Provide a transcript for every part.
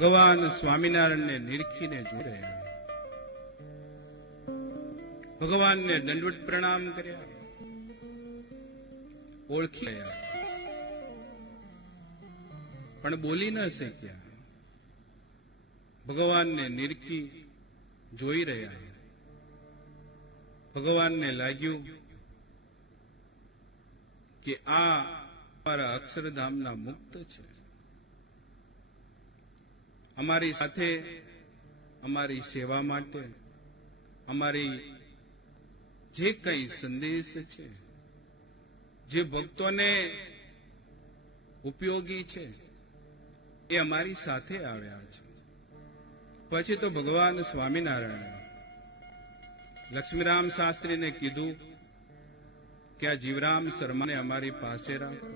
ભગવાન સ્વામિનારાયણને નિરખીને જોઈ રહ્યા, ભગવાનને દંડવત પ્રણામ કર્યા, ઓળખી રહ્યા, પણ બોલી ન શક્યા. ભગવાનને નિરખી જોઈ રહ્યા. ભગવાનને લાગ્યું કે આ અમારા અક્ષરધામના મુક્ત છે. અમારી સાથે અમારી સેવા માટે અમારી જે કઈ સંદેશ છે, જે ભક્તોને ઉપયોગી છે, એ અમારી સાથે આવ્યા છે. પછી તો ભગવાન સ્વામિનારાયણ લક્ષ્મીરામ શાસ્ત્રીને કીધું કે આ જીવરામ શર્માને અમારી પાસે રાખો.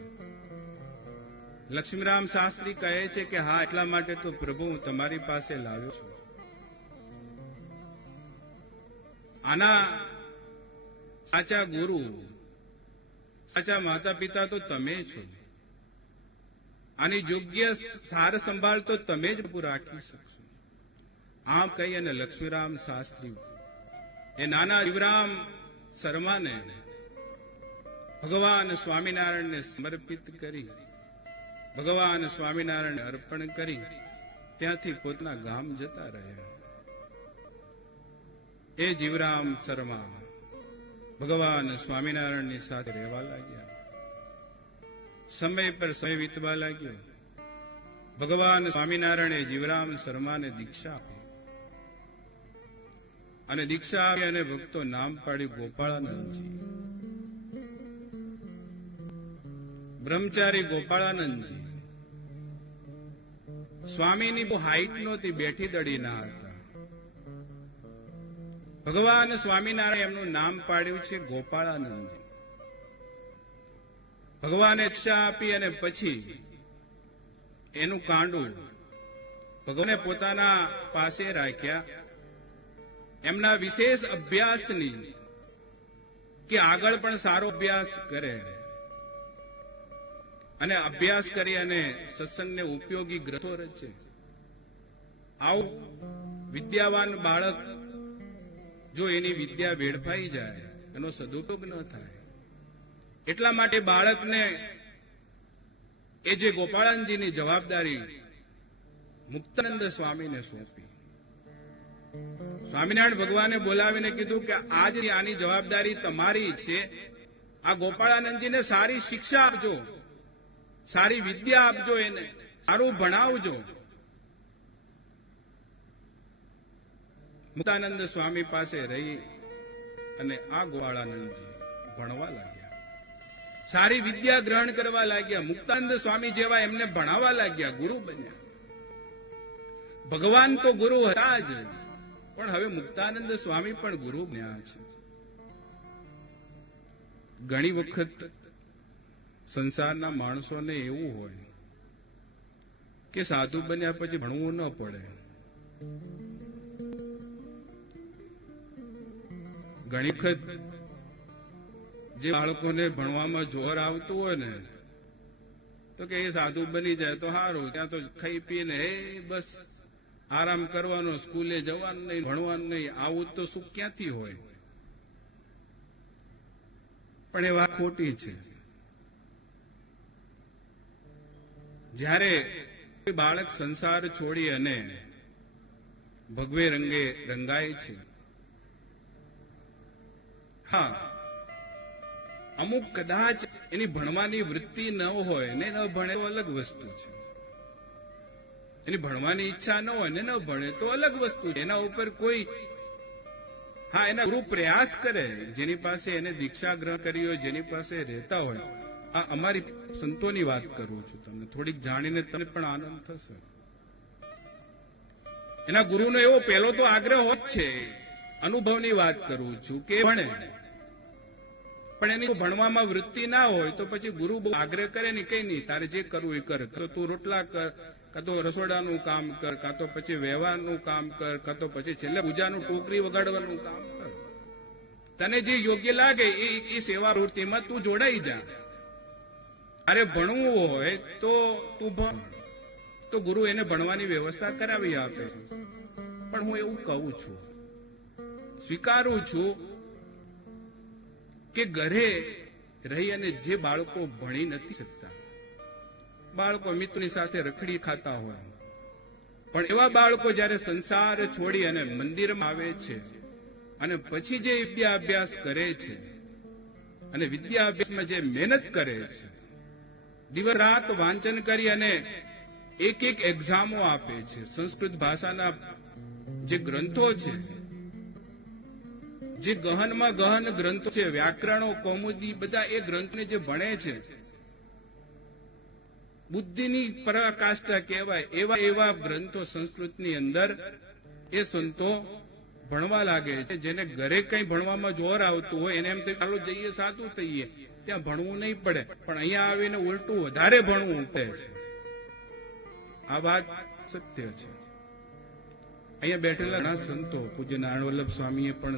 લક્ષ્મીરામ શાસ્ત્રી કહે છે કે હા, એટલા માટે તો પ્રભુ હું તમારી પાસે લાવ્યો છું. આના સાચા ગુરુ, સાચા માતા પિતા તો તમે છો. આની યોગ્ય સાર સંભાળ તો તમે જ રાખી શકશો. આમ કહી અને લક્ષ્મીરામ શાસ્ત્રી એ નાના જીવરામ શર્માને ભગવાન સ્વામિનારાયણને સમર્પિત કરી, ભગવાન સ્વામિનારાયણને અર્પણ કરી ત્યાંથી પોતાના ગામ જતા રહ્યા. એ જીવરામ શર્મા ભગવાન સ્વામિનારાયણની સાથે રહેવા લાગ્યા. સમય પર સમય વીતવા લાગ્યો. ભગવાન સ્વામિનારાયણે જીવરામ શર્માને દીક્ષા આપી અને દીક્ષા આપી અને ભક્તો નામ પાડ્યું ગોપાળાનંદજી. બ્રહ્મચારી ગોપાળાનંદજી. સ્વામીની બહુ હાઈટ નહોતી, બેઠી દડીના હતા. ભગવાન સ્વામિનારાયણ એમનું નામ પાડ્યું છે ગોપાળાનંદજી. ભગવાને દીક્ષા આપી અને પછી એનું કાંડું ભગવાને પોતાના પાસે રાખ્યા. એમના વિશેષ અભ્યાસની કે આગળ પણ સારો અભ્યાસ કરે અને અભ્યાસ કરી અને સત્સંગને ઉપયોગી ગ્રંથો રચે. આવું વિદ્યાવાન બાળક જો એની વિદ્યા વેડફાઈ જાય, એનો સદુપયોગ ન થાય, એટલા માટે બાળકને એ જે ગોપાળાનંદજીની જવાબદારી મુક્તાનંદ સ્વામીને સોંપી. સ્વામિનારાયણ ભગવાને બોલાવીને કીધું કે આજ આની જવાબદારી તમારી છે. આ ગોપાળાનંદજીને સારી શિક્ષા આપજો, સારી વિદ્યા આપજો, એને સારું ભણાવજો. મુક્તાનંદ સ્વામી પાસે રહી અને આ ગોપાળાનંદજી ભણવા લાગ્યા, સારી વિદ્યા ગ્રહણ કરવા લાગ્યા. મુક્તાનંદ સ્વામી જેવા એમને ભણાવવા લાગ્યા, ગુરુ બન્યા. ભગવાન તો ગુરુ હતા જ, પણ હવે મુક્તાનંદ સ્વામી પણ ગુરુ બન્યા છે. ઘણી વખત સંસારના માણસોને એવું હોય કે સાધુ બન્યા પછી ભણવું ન પડે. ઘણી વખત જે બાળકોને ભણવામાં જોર આવતું હોય ને, તો કે એ સાધુ બની જાય તો સારું, ત્યાં તો ખાઈ પીને બસ આરામ કરવાનો, સ્કૂલે જવાનું નહીં, ભણવાનું નહીં. આવું તો સુખ ક્યાંથી હોય? પણ એ વાત ખોટી છે. જ્યારે બાળક સંસાર છોડી અને ભગવે રંગે રંગાય છે, હા, અમુક કદાચ એની ભણવાની વૃત્તિ ન હોય ને ન ભણે તો અલગ વસ્તુ છે. એની ભણવાની ઈચ્છા ન હોય ને ન ભણે તો અલગ વસ્તુ છે. એના ઉપર કોઈ હા એના ગુરુ પ્રયાસ કરે, જેની પાસે એને દીક્ષા ગ્રહણ કરી હોય, જેની પાસે રહેતા હોય. આ અમારી સંતોની વાત કરું છું, તમને થોડીક જાણીને તમને પણ આનંદ થશે. એના ગુરુનો એવો પહેલો તો આગ્રહ હોય છે, અનુભવની વાત કરું છું, કે ભણે. પણ એની ભણવામાં વૃત્તિ ના હોય તો પછી ગુરુ બહુ આગ્રહ કરે ને, કઈ નહીં, તારે જે કરવું એ કર. તું રોટલા કર, કાં તો રસોડાનું કામ કર, કાં તો પછી વ્યવહારનું કામ કર, કાં તો પછી છેલ્લે પૂજાનું ટોકરી વગાડવાનું કામ કર. તને જે યોગ્ય લાગે એ સેવા પ્રવૃત્તિમાં તું જોડાઈ જા. અરે ભણવું હોય તો તું ભણ, તો ગુરુ એને ભણવાની વ્યવસ્થા કરાવી આપે છે. પણ હું એવું કહું છું, સ્વીકારું છું કે ઘરે રહી અને જે બાળકો ભણી નથી શકતા, બાળકો મિત્રોની સાથે રખડી ખાતા હોય, પણ એવા બાળકો જ્યારે સંસાર છોડી અને મંદિરમાં આવે છે અને પછી જે વિદ્યા અભ્યાસ કરે છે અને વિદ્યા અભ્યાસમાં જે મહેનત કરે છે, દિવસ રાત વાંચન કરી અને એક એક એક્ઝામો આપે છે, સંસ્કૃત ભાષાના જે ગ્રંથો છે, જે ગહનમાં ગહન ગ્રંથો છે, વ્યાકરણો, કૌમુદી, બધા એ ગ્રંથને જે ભણે છે, બુદ્ધિની પરાકાષ્ઠા કહેવાય એવા એવા ગ્રંથો સંસ્કૃતની અંદર એ સંતો ભણવા લાગે છે. જેને ઘરે કઈ ભણવામાં જોર આવતું હોય એને એમ થાય ચાલો જઈએ સાચું થઈએ, ત્યાં ભણવું નહીં પડે, પણ અહીંયા આવીને ઉલટું વધારે ભણવું પડે છે. આ વાત સત્ય છે. અહીંયા બેઠેલા ઘણા સંતો, પૂજ્ય નારાયણ વલ્લભ સ્વામીએ પણ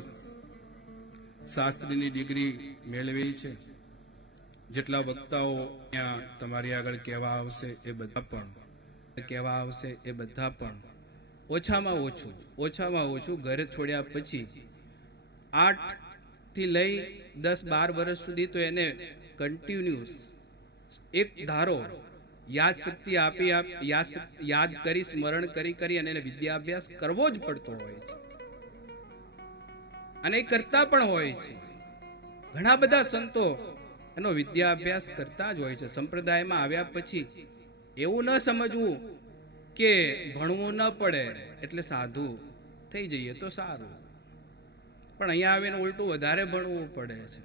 શાસ્ત્રીની ડિગ્રી મેળવી છે. જેટલા વક્તાઓ ત્યાં તમારી આગળ કહેવા આવશે એ બધા પણ ઓછામાં ઓછું ઘરે છોડ્યા પછી 8 થી લઈ 10-12 વર્ષ સુધી તો એને કન્ટિન્યુઅસ એક ધારો યાદ શક્તિ આપી યાદ કરી સ્મરણ કરી અને એને વિદ્યાભ્યાસ કરવો જ પડતો હોય છે, અને એ કરતા પણ હોય છે. ઘણા બધા સંતો એનો વિદ્યાભ્યાસ કરતા જ હોય છે. સંપ્રદાયમાં આવ્યા પછી એવું ન સમજવું કે ભણવું ન પડે એટલે સાધુ થઈ જઈએ તો સારું, પણ અહીંયા આવીને ઉલટું વધારે ભણવું પડે છે.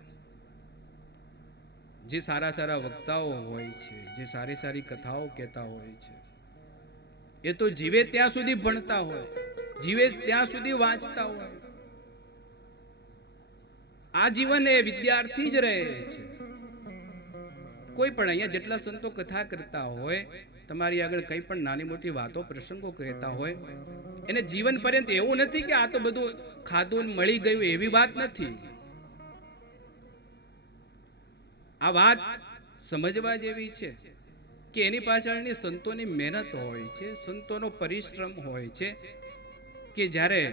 જે સારા સારા વક્તાઓ હોય છે, જે સારી સારી કથાઓ કહેતા હોય છે, એ તો જીવે ત્યાં સુધી ભણતા હોય, જીવે ત્યાં સુધી વાંચતા હોય. આ જીવન એ વિદ્યાર્થી જ રહે છે. કોઈ પણ અહીંયા જેટલા સંતો કથા કરતા હોય, તમારી આગળ કંઈ પણ નાની મોટી વાતો પ્રસંગો કહેતા હોય, એને જીવન પર્યંત એવું નથી કે આ તો બધું ખાધું મળી ગયું, એવી વાત નથી. આ વાત સમજવા જેવી છે કે એની પાછળની સંતોની મહેનત હોય છે, સંતોનો પરિશ્રમ હોય છે. કે જ્યારે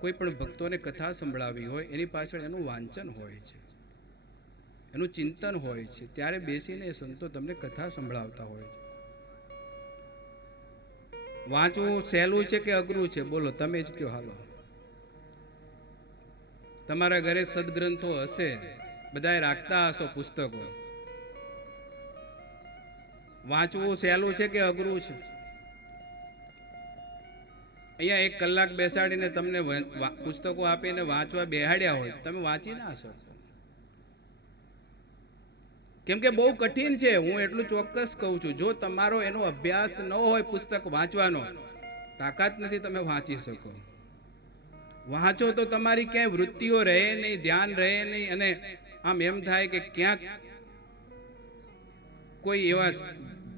કોઈ પણ ભક્તોને કથા સંભળાવી હોય એની પાછળ એનું વાંચન હોય છે, એનું ચિંતન હોય છે. ત્યારે બેસીને સંતો તમને કથા સંભળાવતા હોય છે. વાંચવું સહેલું છે કે અઘરું છે? બોલો, તમે જ કહો. હાલો, તમારા ઘરે સદગ્રંથો હશે, બધાએ રાખતા હશો પુસ્તકો. વાંચવું સહેલું છે કે અઘરું છે? અહીંયા 1 કલાક બેસાડીને તમને પુસ્તકો આપીને વાંચવા બેહાડ્યા હોય, તમે વાંચી ના શકો, કેમ કે બહુ કઠિન છે. હું એટલું ચોક્કસ કહું છું, જો તમારો એનો અભ્યાસ ન હોય પુસ્તક વાંચવાનો, તાકાત નથી તમે વાંચી શકો. વાંચો તો તમારી ક્યાંય વૃત્તિઓ રહે નહીં, ધ્યાન રહે નહીં, અને આમ એમ થાય કે ક્યાંક કોઈ એવા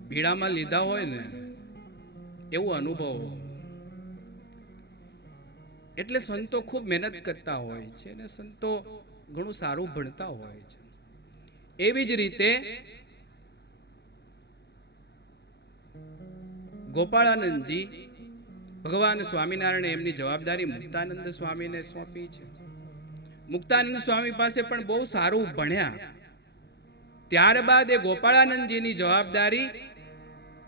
ભીડામાં લીધા હોય ને એવો અનુભવ. એટલે સંતો ખૂબ મહેનત કરતા હોય છે અને સંતો ઘણું સારું ભણતા હોય છે. એવી જ રીતે ગોપાળાનંદજી ભગવાન સ્વામિનારાયણ એમની જવાબદારી મુક્તાનંદ સ્વામીને સોંપી છે. મુક્તાનંદ સ્વામી પાસે પણ બહુ સારું ભણ્યા. ત્યારબાદ એ ગોપાળાનંદજીની જવાબદારી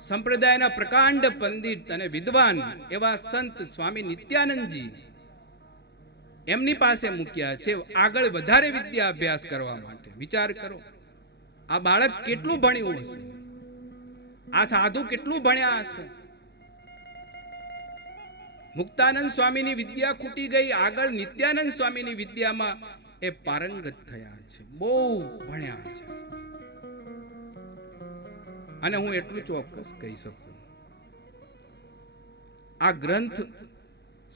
સંપ્રદાયના પ્રકાંડ પંડિત અને વિદ્વાન એવા સંત સ્વામી નિત્યાનંદજી એમની પાસે મૂક્યા છે, આગળ વધારે વિદ્યા અભ્યાસ કરવા માટે. વિચાર કરો, આ બાળક કેટલું ભણ્યું હશે, આ સાધુ કેટલું ભણ્યા હશે. મુક્તાનંદ સ્વામીની વિદ્યા ખૂટી ગઈ, આગળ નિત્યાનંદ સ્વામીની વિદ્યામાં એ પારંગત થયા છે, બહુ ભણ્યા છે. અને હું એટલું ચોક્કસ કહી શકું, આ ગ્રંથ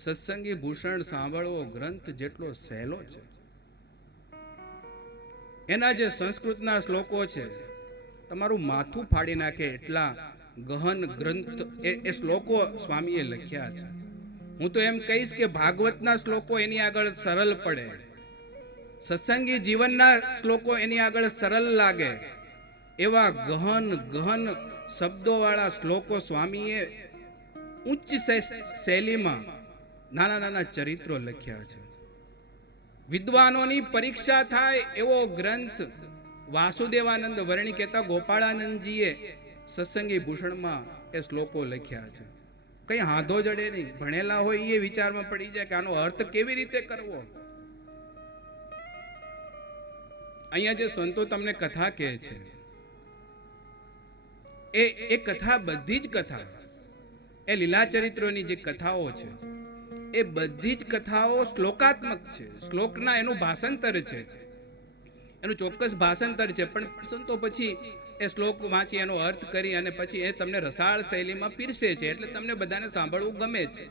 સત્સંગી ભૂષણ સાંભળવો ગ્રંથ જેટલો સહેલો છે, એના જે સંસ્કૃતના શ્લોકો છે તમારું માથું ફાડી નાખે એટલા ગહન ગ્રંથ એ શ્લોકો સ્વામીએ લખ્યા છે. હું તો એમ કહીશ કે ભાગવતના શ્લોકો એની આગળ સરળ પડે, સત્સંગી જીવનના શ્લોકો એની આગળ સરળ લાગે, એવા ગહન ગહન શબ્દોવાળા શ્લોકો સ્વામીએ ઉચ્ચ શૈલીમાં નાના નાના ચરિત્રો લખ્યા છે. વિદ્વાનોની પરીક્ષા થાય એવો ગ્રંથ વાસુદેવાનંદ વર્ણી કહેતા ગોપાળાનંદજીએ સત્સંગી ભૂષણમાં એ શ્લોકો લખ્યા છે. કઈ હાથો જડે નહીં. ભણેલા હોય એ વિચારમાં પડી જાય કે આનો અર્થ કેવી રીતે કરવો. અહીંયા જે સંતો તમને કથા કહે છે એ કથા બધી જ કથા એ લીલા ચરિત્રોની જે કથાઓ છે એ બધી જ કથાઓ શ્લોકાત્મક છે. શ્લોકના એનું ભાષાંતર છે, એનું ચોક્કસ ભાષાંતર છે. પણ સંતો પછી એ શ્લોક વાંચી એનો અર્થ કરી અને પછી એ તમને રસાળ શૈલીમાં પીરસે છે, એટલે તમને બધાને સાંભળવું ગમે છે.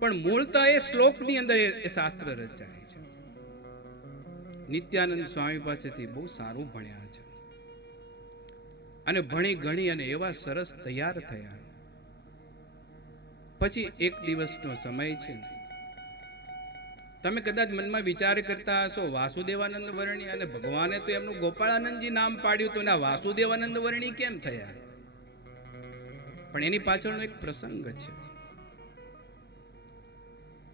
પણ મૂળતઃ એ શ્લોકની અંદર એ શાસ્ત્ર રચાય છે. નિત્યાનંદ સ્વામી પાસેથી બહુ સારું ભણ્યા છે અને ભણી ગણી અને એવા સરસ તૈયાર થયા. પછી એક દિવસનો સમય છે. તમે કદાચ મનમાં વિચાર કરતા હશો વાસુદેવાનંદ વર્ણી અને ભગવાને તો એમનું ગોપાળાનંદજી નામ પાડ્યું તો ના વાસુદેવાનંદ વર્ણી કેમ થયા? પણ એની પાછળનો એક પ્રસંગ છે.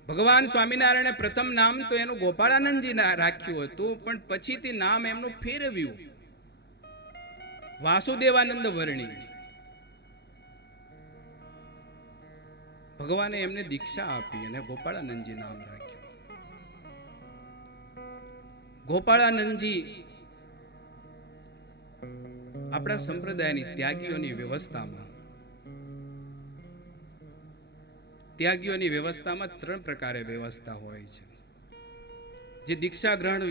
ભગવાન સ્વામિનારાયણે પ્રથમ નામ તો એનું ગોપાળાનંદજી રાખ્યું હતું, પણ પછીથી નામ એમનું ફેરવ્યું વાસુદેવાનંદ વર્ણી. ભગવાને એમને દીક્ષા આપી અને ગોપાળાનંદજી નામ રાખ્યું. ગોપાળાનંદજી આપણા સંપ્રદાયની ત્યાગીઓની વ્યવસ્થામાં 3 પ્રકારે વ્યવસ્થા હોય છે. જે દીક્ષા ગ્રહણ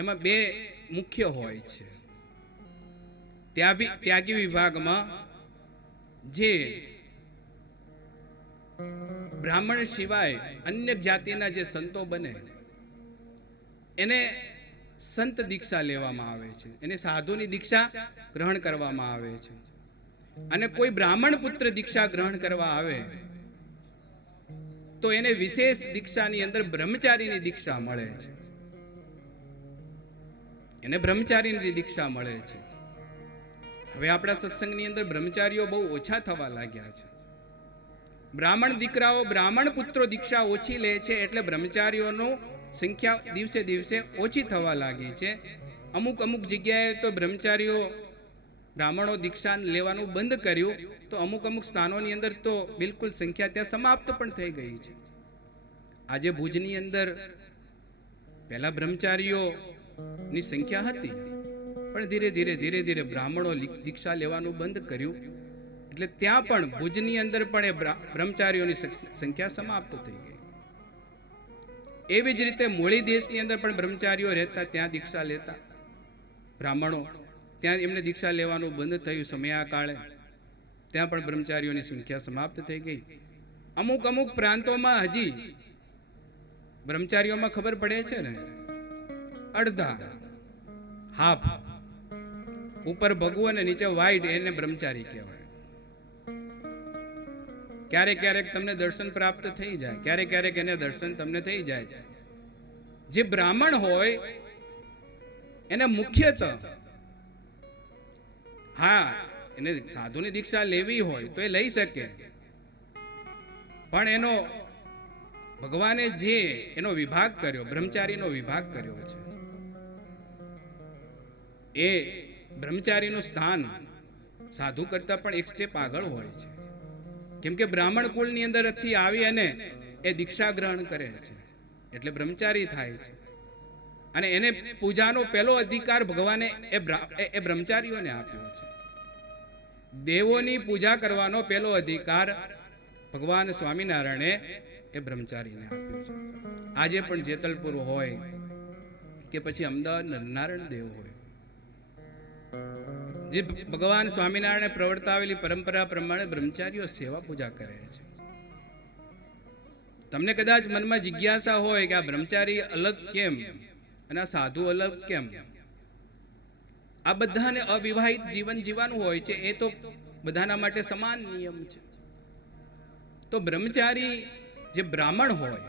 એમાં 2 મુખ્ય હોય છે. ત્યાગી વિભાગમાં જે બ્રાહ્મણ સિવાય અન્ય જાતિના જે સંતો બને એને સંત દીક્ષા લેવામાં આવે છે, એને સાધુની દીક્ષા ગ્રહણ કરવામાં આવે છે. અને કોઈ બ્રાહ્મણ પુત્ર દીક્ષા ગ્રહણ કરવા આવે તો એને વિશેષ દીક્ષાની અંદર બ્રહ્મચારીની દીક્ષા મળે છે. એને બ્રહ્મચારીની દીક્ષા મળે છે. હવે આપણા સત્સંગની અંદર બ્રહ્મચારીઓ બહુ ઓછા થવા લાગ્યા છે. બ્રાહ્મણ દીકરાઓ, બ્રાહ્મણ પુત્રો દીક્ષા ઓછી લે છે, એટલે બ્રહ્મચારીઓનો સંખ્યા દિવસે દિવસે ઓછી થવા લાગી છે. અમુક જગ્યાએ તો બ્રહ્મચારીઓ બ્રાહ્મણો દીક્ષા લેવાનું બંધ કર્યું, તો અમુક સ્થાનોની અંદર તો બિલકુલ સંખ્યા ત્યાં સમાપ્ત પણ થઈ ગઈ છે. આજે ભુજની અંદર પહેલા બ્રહ્મચારીઓની સંખ્યા હતી, પણ ધીરે ધીરે બ્રાહ્મણો દીક્ષા લેવાનું બંધ કર્યું, એટલે ત્યાં પણ ભુજની અંદર પણ એ બ્રહ્મચારીઓની સંખ્યા સમાપ્ત થઈ ગઈ. એવી જ રીતે મોળી દેશની અંદર પણ બ્રહ્મચારીઓ રહેતા, ત્યાં દીક્ષા લેતા બ્રાહ્મણો, ત્યાં એમને દીક્ષા લેવાનું બંધ થયું સમયાકાળે. ત્યાં પણ બ્રહ્મચારીઓની સંખ્યા સમાપ્ત થઈ ગઈ. અમુક પ્રાંતોમાં હજી બ્રહ્મચારીઓમાં ખબર પડે છે ને, અડધા હાફ, ઉપર ભગવું અને નીચે વ્હાઈટ, એને બ્રહ્મચારી કહેવાય. ક્યારેક તમને દર્શન પ્રાપ્ત થઈ જાય, ક્યારેક એને દર્શન તમને થઈ જાય. જે બ્રાહ્મણ હોય એને મુખ્યતઃ એને સાધુની દીક્ષા લેવી હોય તો એ લઈ શકે, પણ એનો ભગવાને જે એનો વિભાગ કર્યો, બ્રહ્મચારીનો વિભાગ કર્યો છે, એ બ્રહ્મચારીનું સ્થાન સાધુ કરતા પણ એક સ્ટેપ આગળ હોય છે. કેમ કે બ્રાહ્મણ કુળની અંદરથી આવી અને એ દીક્ષા ગ્રહણ કરે છે એટલે બ્રહ્મચારી થાય છે. અને એને પૂજાનો પહેલો અધિકાર ભગવાને એ બ્રહ્મચારીઓને આપ્યો છે. દેવોની પૂજા કરવાનો પહેલો અધિકાર ભગવાન સ્વામિનારાયણે એ બ્રહ્મચારીને આપ્યો છે. આજે પણ જેતલપુર હોય કે પછી અમદાવાદ નારાયણ દેવ હોય, જે ભગવાન સ્વામિનારાયણે પ્રવર્તાવેલી પરંપરા પ્રમાણે બ્રહ્મચારીઓ સેવા પૂજા કરે છે. તમને કદાચ મનમાં જિજ્ઞાસા હોય કે આ બ્રહ્મચારી અલગ કેમ અને આ સાધુ અલગ કેમ? આ બધાને અવિવાહિત જીવન જીવવાનું હોય છે, એ તો બધાના માટે સમાન નિયમ છે. તો બ્રહ્મચારી જે બ્રાહ્મણ હોય,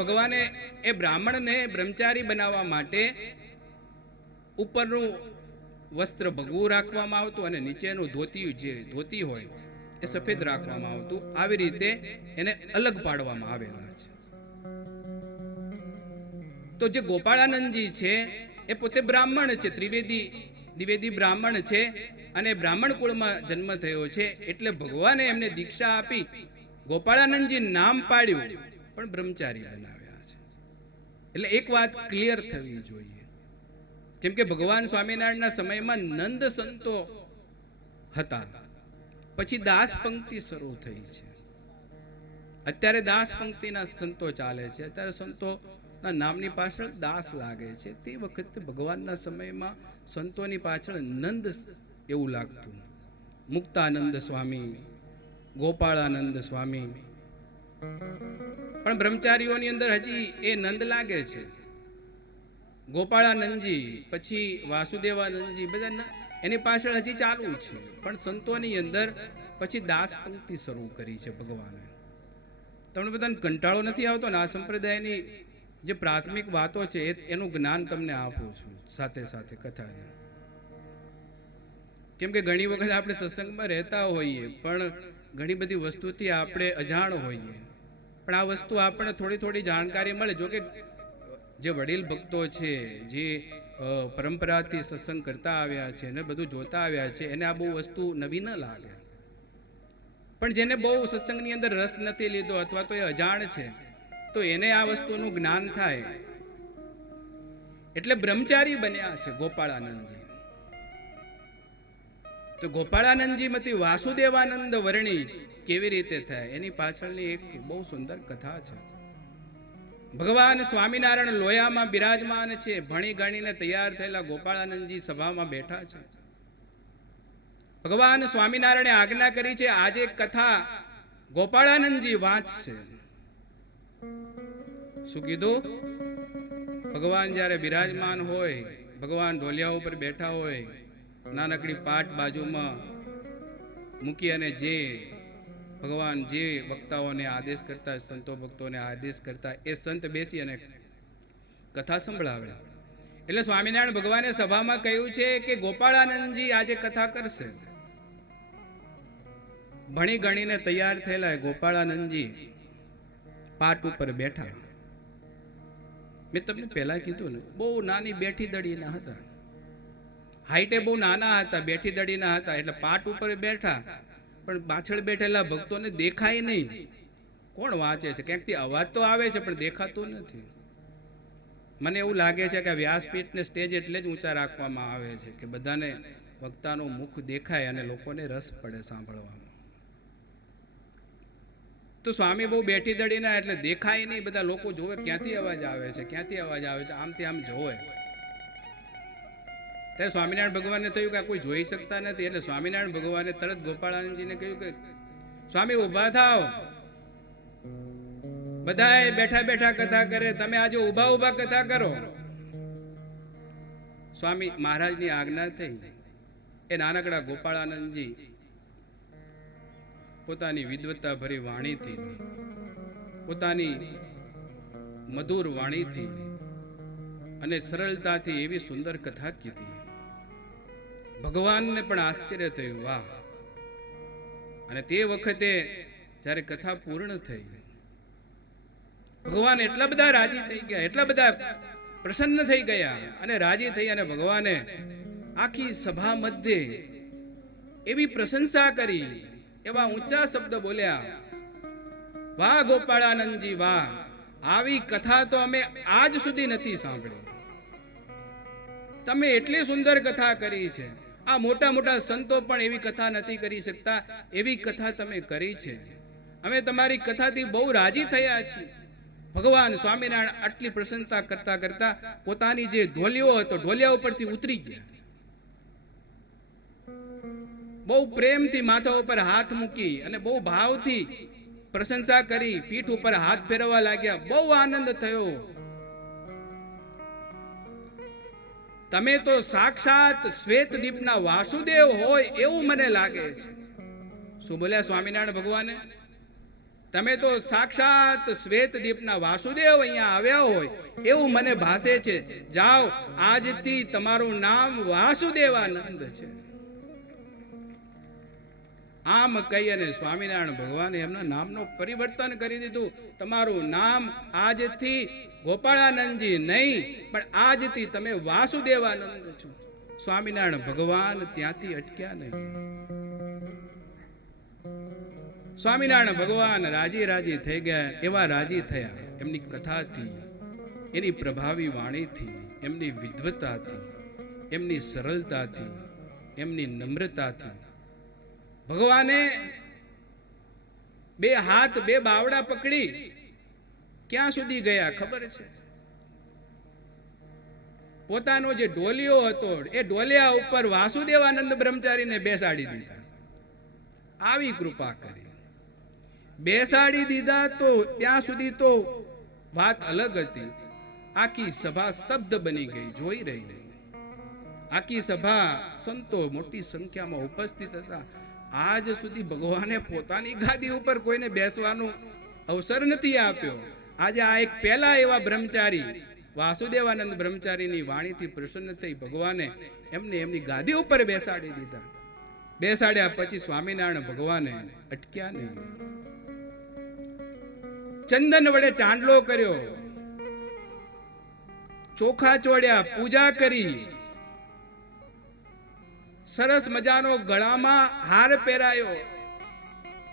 ભગવાને એ બ્રાહ્મણને બ્રહ્મચારી બનાવવા માટે ઉપરનું વસ્ત્ર ભગવું રાખવામાં આવતું અને નીચેનું ધોતી હોય એ સફેદ રાખવામાં આવતું. આવી રીતે એને અલગ પાડવામાં આવેલા છે. તો જે ગોપાળાનંદજી છે એ પોતે બ્રાહ્મણ છે, દ્વિવેદી બ્રાહ્મણ છે અને બ્રાહ્મણ કુળમાં જન્મ થયો છે. એટલે ભગવાને એમને દીક્ષા આપી, ગોપાળાનંદજી નામ પાડ્યું, પણ બ્રહ્મચારી બનાવ્યા છે. એટલે એક વાત ક્લિયર થવી જોઈએ, કેમ કે ભગવાન સ્વામિનારાયણના સમયમાં નંદ સંતો હતા, પછી દાસ પંક્તિ શરૂ થઈ છે. અત્યારે દાસ પંક્તિના સંતો ચાલે છે. અત્યારે સંતોના નામની પાછળ દાસ લાગે છે. તે વખતે ભગવાનના સમયમાં સંતોની પાછળ નંદ એવું લાગતું. મુક્તાનંદ સ્વામી, ગોપાળાનંદ સ્વામી, પણ બ્રહ્મચારીઓની અંદર હજી એ નંદ લાગે છે. ગોપાળાનંદજી, પછી વાસુદેવાનંદજી, બધા એની પાછળ હજી ચાલુ છે. પણ સંતોની અંદર પછી દાસ પંક્તિ શરૂ કરી છે ભગવાને. તમને બધાને કંટાળો નથી આવતો ને? આ સંપ્રદાયની જે પ્રાથમિક વાતો છે એનું જ્ઞાન તમને આપું છું સાથે સાથે કથાને. કેમ કે ઘણી વખત આપણે સત્સંગમાં રહેતા હોઈએ પણ ઘણી બધી વસ્તુથી આપણે અજાણ હોઈએ, પણ આ વસ્તુ આપણને થોડી થોડી જાણકારી મળે. જો કે જે વડીલ ભક્તો છે, જે પરંપરાથી સત્સંગ કરતા આવ્યા છે ને બધું જોતા આવ્યા છે, એને આ બહુ વસ્તુ નવી ન લાગે. પણ જેને બહુ સત્સંગની અંદર રસ નથી લીધો અથવા તો એ અજાણ છે, તો એને આ વસ્તુનું જ્ઞાન થાય. એટલે બ્રહ્મચારી બન્યા છે ગોપાળાનંદજી. તો ગોપાળાનંદજીમાંથી વાસુદેવાનંદ વર્ણી કેવી રીતે થાય એની પાછળની એક બહુ સુંદર કથા છે. ભગવાન સ્વામિનારાયણ લોયામાં બિરાજમાન છે. ભણી ગણીને તૈયાર થયેલા ગોપાળાનંદજી સભામાં બેઠા છે. ભગવાન સ્વામિનારાયણે આજ્ઞા કરી છે, આજે કથા ગોપાળાનંદજી વાંચશે. શું કીધું? ભગવાન જ્યારે બિરાજમાન હોય, ભગવાન ઢોલિયા ઉપર બેઠા હોય, નાનકડી પાટ બાજુમાં મૂકી અને જે ભગવાન જે વક્તાઓને આદેશ કરતા, સંતો ભક્તોને આદેશ કરતા, એ સંત બેસી અને કથા સંભળાવે. એટલે સ્વામિનારાયણ ભગવાને સભામાં કહ્યું છે કે ગોપાળાનંદજી આજે કથા કરશે. ભણી ગણીને તૈયાર થયેલા ગોપાળાનંદજી પાટ ઉપર બેઠા. મેં તમને પહેલા કીધું ને, બહુ નાની બેઠી દડીના હતા, હાઈટે બહુ નાના હતા, બેઠી દડીના હતા. એટલે પાટ ઉપર બેઠા, પણ પાછળ બેઠેલા ભક્તોને દેખાય નહીં કોણ વાંચે છે. ક્યાંકથી અવાજ તો આવે છે પણ દેખાતું નથી. મને એવું લાગે છે કે વ્યાસપીઠને સ્ટેજ એટલે જ ઊંચા રાખવામાં આવે છે કે બધાને વક્તાનું મુખ દેખાય અને લોકોને રસ પડે સાંભળવામાં. તો સ્વામી બહુ બેઠી દડીના એટલે દેખાય નહીં. બધા લોકો જોવે ક્યાંથી અવાજ આવે છે, ક્યાંથી અવાજ આવે છે, આમથી આમ જોવે. ત્યારે સ્વામિનારાયણ ભગવાનને થયું કે કોઈ જોઈ શકતા નથી. એટલે સ્વામિનારાયણ ભગવાને તરત ગોપાળાનંદજીને કહ્યું કે સ્વામી ઊભા થાવ, બધાએ બેઠા બેઠા કથા કરે, તમે આજે ઊભા ઊભા કથા કરો. સ્વામી મહારાજની આજ્ઞા થઈ. એ નાનકડા ગોપાળાનંદજી પોતાની વિદ્વત્તા ભરી વાણીથી, પોતાની મધુર વાણીથી અને સરળતાથી એવી સુંદર કથા કીધી. ભગવાનને પણ આશ્ચર્ય થયું, વાહ. અને તે વખતે જ્યારે કથા પૂર્ણ થઈ, ભગવાન એટલા બધા રાજી થઈ ગયા, એટલા બધા પ્રસન્ન થઈ ગયા અને રાજી થઈ, અને ભગવાને આખી સભા મધ્યે એવી પ્રશંસા કરી, એવા ઊંચા શબ્દ બોલ્યા, વાહ ગોપાળાનંદજી વાહ, આવી કથા તો અમે આજ સુધી નથી સાંભળી. તમે એટલી સુંદર કથા કરી છે. આ મોટા મોટા સંતો પણ એવી કથા નથી કરી શકતા, એવી કથા તમે કરી છે. અમે તમારી કથાથી બહુ રાજી થયા છીએ. ભગવાન સ્વામિનારાયણ આટલી પ્રશંસા કરતા કરતા પોતાની જે ઢોલિયો હતો, ઢોલિયા ઉપરથી ઉતરી ગયા. બહુ પ્રેમથી માથા ઉપર હાથ મૂકી અને બહુ ભાવથી પ્રશંસા કરી, પીઠ ઉપર હાથ ફેરવવા લાગ્યા. બહુ આનંદ થયો. તમે તો સાક્ષાત શ્વેતદીપના વાસુદેવ હોય એવું મને લાગે છે. શું બોલ્યા સ્વામિનારાયણ ભગવાને? તમે તો સાક્ષાત શ્વેતદીપના વાસુદેવ અહીંયા આવ્યા હોય એવું મને ભાસે છે. જાઓ, આજથી તમારું નામ વાસુદેવાનંદ છે. આમ કહી અને સ્વામિનારાયણ ભગવાને એમના નામનું પરિવર્તન કરી દીધું. તમારું નામ આજથી ગોપાળાનંદજી નહીં, પણ આજથી તમે વાસુદેવાનંદ છો. સ્વામિનારાયણ ભગવાન ત્યાંથી અટક્યા નહીં. સ્વામિનારાયણ ભગવાન રાજી થઈ ગયા. એવા રાજી થયા એમની કથાથી, એની પ્રભાવી વાણીથી, એમની વિદ્વતાથી, એમની સરળતાથી, એમની નમ્રતાથી. ભગવાને બે હાથ બે બાવડા પકડી ક્યાં સુધી ગયા ખબર છે? પોતાનો જે ઢોલિયો હતો એ ઢોલિયા ઉપર વાસુદેવાનંદ બ્રહ્મચારીને બેસાડી દીધા. આવી કૃપા કરી. બેસાડી દીધા તો ત્યાં સુધી તો વાત અલગ હતી. આખી સભા સ્તબ્ધ બની ગઈ, જોઈ રહી. આખી સભા સંતો મોટી સંખ્યામાં ઉપસ્થિત હતા. આજ સુધી ભગવાને પોતાની ગાદી ઉપર કોઈને બેસવાનો અવસર નથી આપ્યો. આજે આ એક પહેલા એવા બ્રહ્મચારી વાસુદેવાનંદ બ્રહ્મચારીની વાણીથી પ્રસન્ન થઈ ભગવાને એમને એમની ગાદી ઉપર બેસાડી દીધા. બેસાડ્યા પછી સ્વામિનારાયણ ભગવાને અટક્યા નહીં. ચંદન વડે ચાંદલો કર્યો, ચોખા ચોડ્યા, પૂજા કરી, સરસ મજાનો ગળામાં હાર પહેરાયો.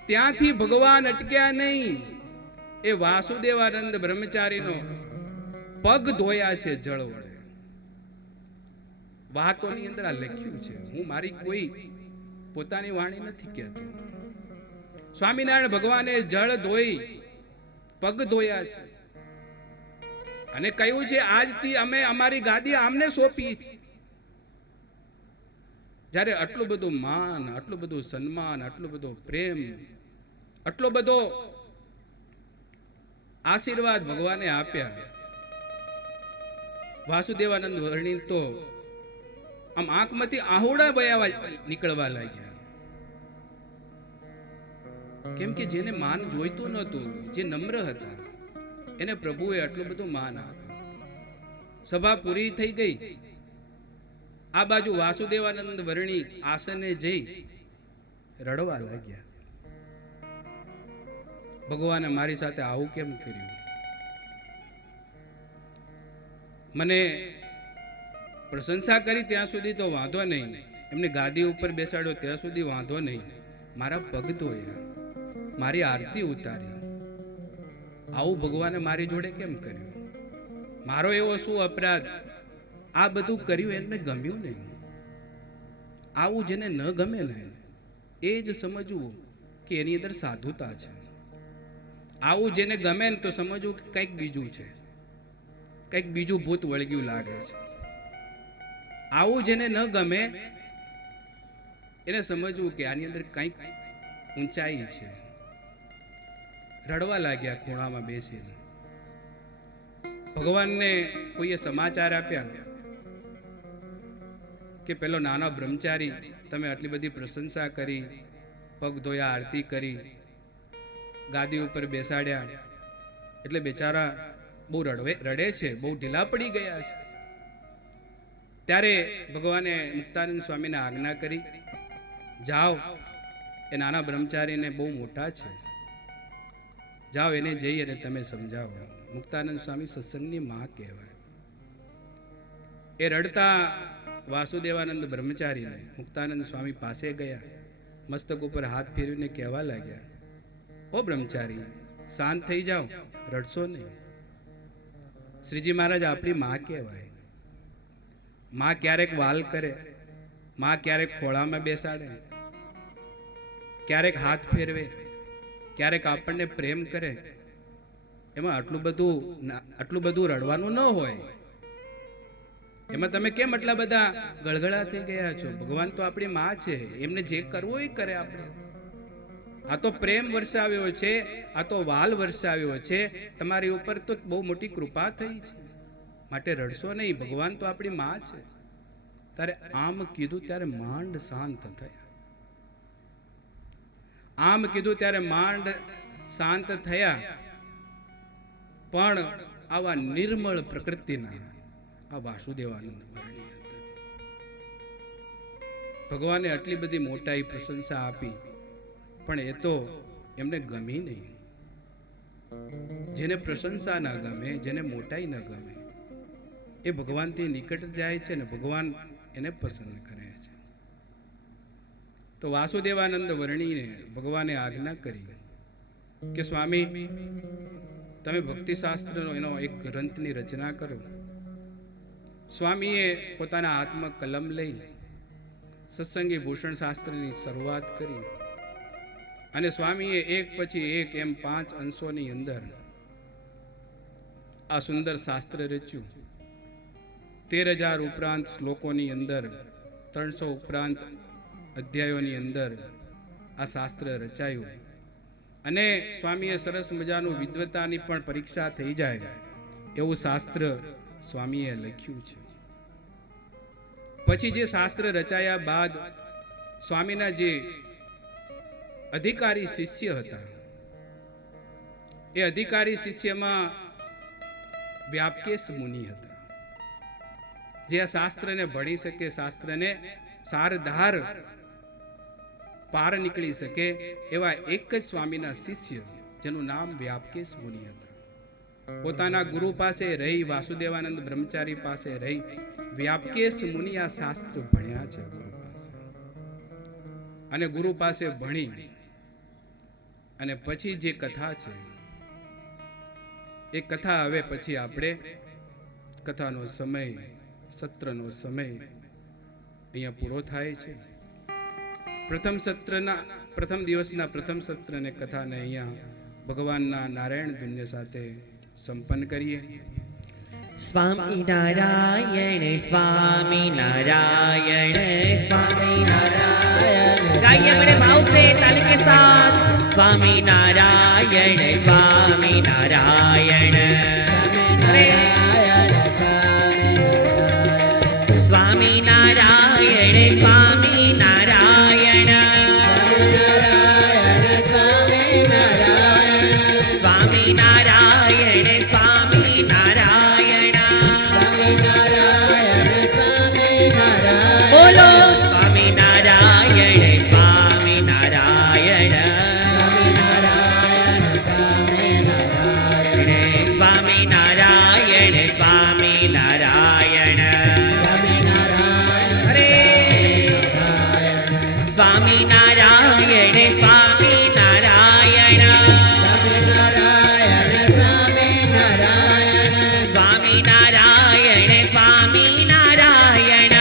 ત્યાંથી ભગવાન અટક્યા નહીં. એ વાસુદેવાનંદ બ્રહ્મચારીનો પગ ધોયા છે જળ વડે. વાતોની અંદર આ લખ્યું છે. હું મારી કોઈ પોતાની વાણી નથી કહેતો. સ્વામિનારાયણ ભગવાને જળ ધોઈ પગ ધોયા છે અને કહ્યું છે આજથી અમે અમારી ગાદી આમને સોંપી છે. જ્યારે આટલું બધું માન, આટલું બધું સન્માન, આટલું બધો પ્રેમ, આટલો બધો આશીર્વાદ ભગવાને આપ્યા. વાસુદેવાનંદ વર્ણિત તો આમ આંખમાંથી આહુડા વયા નીકળવા લાગ્યા. કેમ કે જેને માન જોઈતું નહોતું, જે નમ્ર હતા, એને પ્રભુએ આટલું બધું માન આપ્યું. સભા પૂરી થઈ ગઈ. આ બાજુ વાસુદેવાનંદ વર્ણી આસને જઈ રડવા લાગ્યા. ભગવાને મારી સાથે આવું કેમ કર્યું? મને પ્રશંસા કરી ત્યાં સુધી તો વાંધો નહીં, એમને ગાદી ઉપર બેસાડ્યો ત્યાં સુધી વાંધો નહીં, મારા પગ ધોયા, મારી આરતી ઉતારી, આવું ભગવાને મારી જોડે કેમ કર્યું? મારો એવો શું અપરાધ? આ બધું કર્યું એને ગમ્યું નહીં. આવું જેને ન ગમે ને એ જ સમજવું કે એની અંદર સાધુતા છે. આવું જેને ગમે ને તો સમજવું કે કંઈક બીજું છે, કંઈક બીજું ભૂત વળગ્યું લાગે છે. આવું જેને ન ગમે એને સમજવું કે આની અંદર કંઈક ઊંચાઈ છે. રડવા લાગ્યા ખૂણામાં બેસીને. ભગવાનને કોઈએ સમાચાર આપ્યા કે પેલો નાનો બ્રહ્મચારી, તમે આટલી બધી પ્રશંસા કરી, પગ ધોયા, આરતી કરી, ગાદી ઉપર બેસાડ્યા, એટલે બેચારા બહુ રડે છે, બહુ ઢીલા પડી ગયા છે. ત્યારે ભગવાને મુક્તાનંદ સ્વામીને આજ્ઞા કરી, જાઓ, એ નાના બ્રહ્મચારીને બહુ મોટા છે, જાઓ એને જઈ અને તમે સમજાવો. મુક્તાનંદ સ્વામી સત્સંગની માં કહેવાય. એ રડતા વાસુદેવાનંદ બ્રહ્મચારીને મુક્તાનંદ સ્વામી પાસે ગયા, મસ્તક ઉપર હાથ ફેરવીને કહેવા લાગ્યા, ઓ બ્રહ્મચારી, શાંત થઈ જાઓ, રડશો નહીં. શ્રીજી મહારાજ આપણી માં કહેવાય. માં ક્યારેક વાલ કરે, માં ક્યારેક ખોળામાં બેસાડે, ક્યારેક હાથ ફેરવે, ક્યારેક આપણને પ્રેમ કરે. એમાં આટલું બધું રડવાનું ન હોય. એમાં તમે કેમ આટલા બધા ગળગળા થઈ ગયા છો? ભગવાન તો આપણી માં છે, એમને જે કરવું એ કરે. આપણે આ તો પ્રેમ વરસાવ્યો છે, આ તો વાલ વરસાવ્યો છે, તમારી ઉપર તો બહુ મોટી કૃપા થઈ છે, માટે રડશો નહીં. ભગવાન તો આપણી માં છે. ત્યારે આમ કીધું ત્યારે માંડ શાંત થયા. આમ કીધું ત્યારે માંડ શાંત થયા, પણ આવા નિર્મળ પ્રકૃતિના આ વાસુદેવાનંદ વર્ણિય હતા. ભગવાને આટલી બધી મોટાઈ પ્રશંસા આપી, પણ એ તો એમને ગમી નહીં. જેને પ્રશંસા ના ગમે, જેને મોટાઈ ન ગમે, એ ભગવાનથી નિકટ જાય છે ને ભગવાન એને પસંદ કરે છે. તો વાસુદેવાનંદ વર્ણીને ભગવાને આજ્ઞા કરી કે સ્વામી, તમે ભક્તિ શાસ્ત્રનો એનો એક ગ્રંથની રચના કરો. સ્વામીએ પોતાના હાથમાં કલમ લઈ સત્સંગી ભૂષણ શાસ્ત્રની શરૂઆત કરી અને સ્વામીએ એક પછી એક એમ 5 અંશોની અંદર આ સુંદર શાસ્ત્ર રચ્યું. 13,000 ઉપરાંત શ્લોકોની અંદર, 300 ઉપરાંત અધ્યાયોની અંદર આ શાસ્ત્ર રચાયું. અને સ્વામીએ સરસ મજાનું વિદ્વતાની પણ પરીક્ષા થઈ જાય એવું શાસ્ત્ર સ્વામીએ લખ્યું છે. પછી જે શાસ્ત્ર રચાયા બાદ સ્વામીના જે અધિકારી શિષ્ય હતા, એ અધિકારી શિષ્યમાં વ્યાપકેશ મુનિ હતા, જે આ શાસ્ત્રને ભણી શકે, શાસ્ત્રને સારધાર પાર નીકળી શકે એવા એક જ સ્વામીના શિષ્ય, જેનું નામ વ્યાપકેશ મુનિ હતા. પોતાના ગુરુ પાસે રહી, વાસુદેવાનંદ બ્રહ્મચારી પાસે રહી વ્યાપકેશ મુનિ આ શાસ્ત્ર ભણ્યા છે ગુરુ પાસે. અને ગુરુ પાસે ભણી અને પછી જે કથા છે એ કથા હવે પછી આપણે કથાનો સમય, સત્રનો સમય અહીંયા પૂરો થાય છે. પ્રથમ દિવસના પ્રથમ સત્રને કથાને અહીંયા ભગવાનના નારાયણ ધુન્ય સાથે સંપન્ન કરીએ. સ્વામી નારાયણ, સ્વામી નારાયણ, સ્વામી નારાયણ. गाइए बड़े भाव से ताली के साथ. स्वामी नारायण, स्वामी नारायण. स्वामी नारायण, स्वामी नारायण. स्वामी नारायण, स्वामी नारायण. बोलो स्वामी नारायण, स्वामी नारायण. स्वामी नारायण, स्वामी नारायण. अरे स्वामी नारायण, स्वामी नारायण. स्वामी नारायण, स्वामी नारायण. स्वामी नारायण, स्वामी नारायण.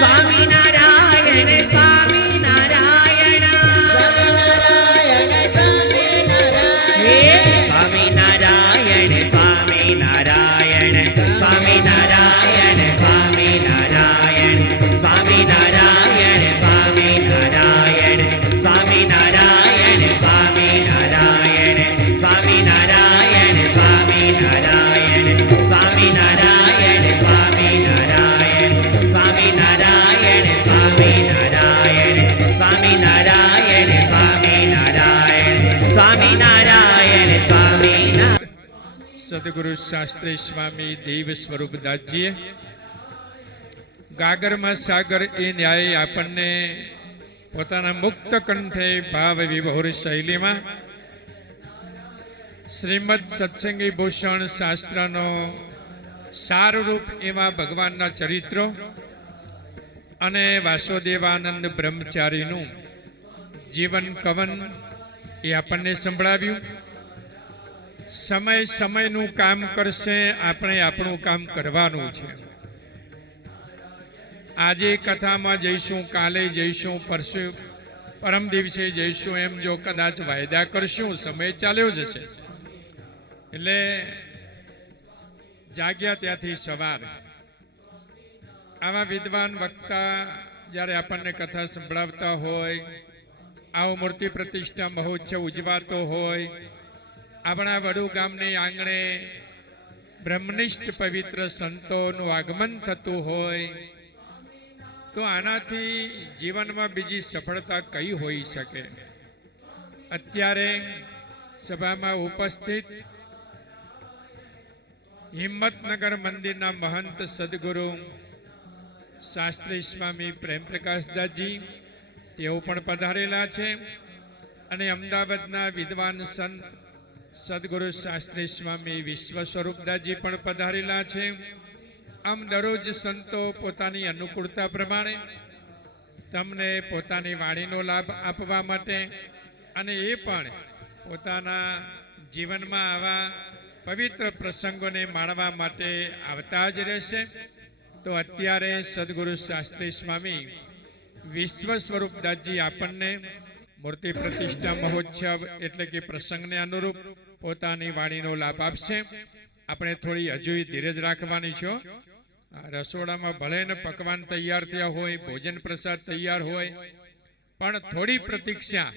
स्वामी नारायण, स्वामी नारायण. हे स्वामी नारायण, स्वामी नारायण. स्वामी नारायण, स्वामी नारायण. स्वामी नारायण, स्वामी नारायण. स्वामी नारायण, स्वामी नारायण. स्वामी नारायण, स्वामी नारायण. स्वामी नारायण, स्वामी नारायण. स्वामी नारायण, स्वामी नारायण. स्वामी नारायण, स्वामी नारायण. स्वामी नारायण, स्वामी नारायण. સદગુરુ શાસ્ત્રી સ્વામી દેવ સ્વરૂપદાસજીએ ગાગરમાં સાગર એ ન્યાય આપણને પોતાના મુક્ત કંઠે ભાવ વિભોર શૈલીમાં શ્રીમદ સત્સંગી ભૂષણ શાસ્ત્રનો સારરૂપ એવા ભગવાનના ચરિત્રો અને વાસુદેવાનંદ બ્રહ્મચારીનું જીવન કવન એ આપણને સંભળાવ્યું. સમય સમયનું કામ કરશે, આપણે આપણું કામ કરવાનું છે. આજે કથામાં જઈશું, કાલે જઈશું, પરમ દિવસે જઈશું, એમ જો કદાચ વાયદા કરશું, સમય ચાલ્યો જશે. એટલે જાગ્યા ત્યાંથી સવાર આવા વિદ્વાન વક્તા જ્યારે આપણને કથા સંભળાવતા હોય, આવો મૂર્તિ પ્રતિષ્ઠા મહોત્સવ ઉજવાતો હોય, આપણા વડુ ગામની આંગણે બ્રહ્મનિષ્ઠ પવિત્ર સંતોનું આગમન થતું હોય તો આનાથી જીવનમાં બીજી સફળતા કઈ હોઈ શકે? અત્યારે સભામાં ઉપસ્થિત હિંમતનગર મંદિરના મહંત સદગુરુ શાસ્ત્રી સ્વામી પ્રેમપ્રકાશદાસજી તેઓ પણ પધારેલા છે અને અમદાવાદના વિદ્વાન સંત સદગુરુ શાસ્ત્રી સ્વામી વિશ્વ સ્વરૂપદાસજી પણ પધારેલા છે. આમ દરરોજ સંતો પોતાની અનુકૂળતા પ્રમાણે તમને પોતાની વાણીનો લાભ આપવા માટે અને એ પણ પોતાના જીવનમાં આવા પવિત્ર પ્રસંગોને માણવા માટે આવતા જ રહેશે. તો અત્યારે સદગુરુ શાસ્ત્રી સ્વામી વિશ્વ સ્વરૂપદાસજી આપણને મૂર્તિ પ્રતિષ્ઠા મહોત્સવ એટલે કે પ્રસંગને અનુરૂપ પોતાની વાણીનો લાભ આપશે. આપણે થોડી હજુ ધીરજ રાખવાની છે. રસોડામાં ભલે ને પકવાન તૈયાર થયા હોય, ભોજન પ્રસાદ તૈયાર હોય, પણ થોડી પ્રતીક્ષા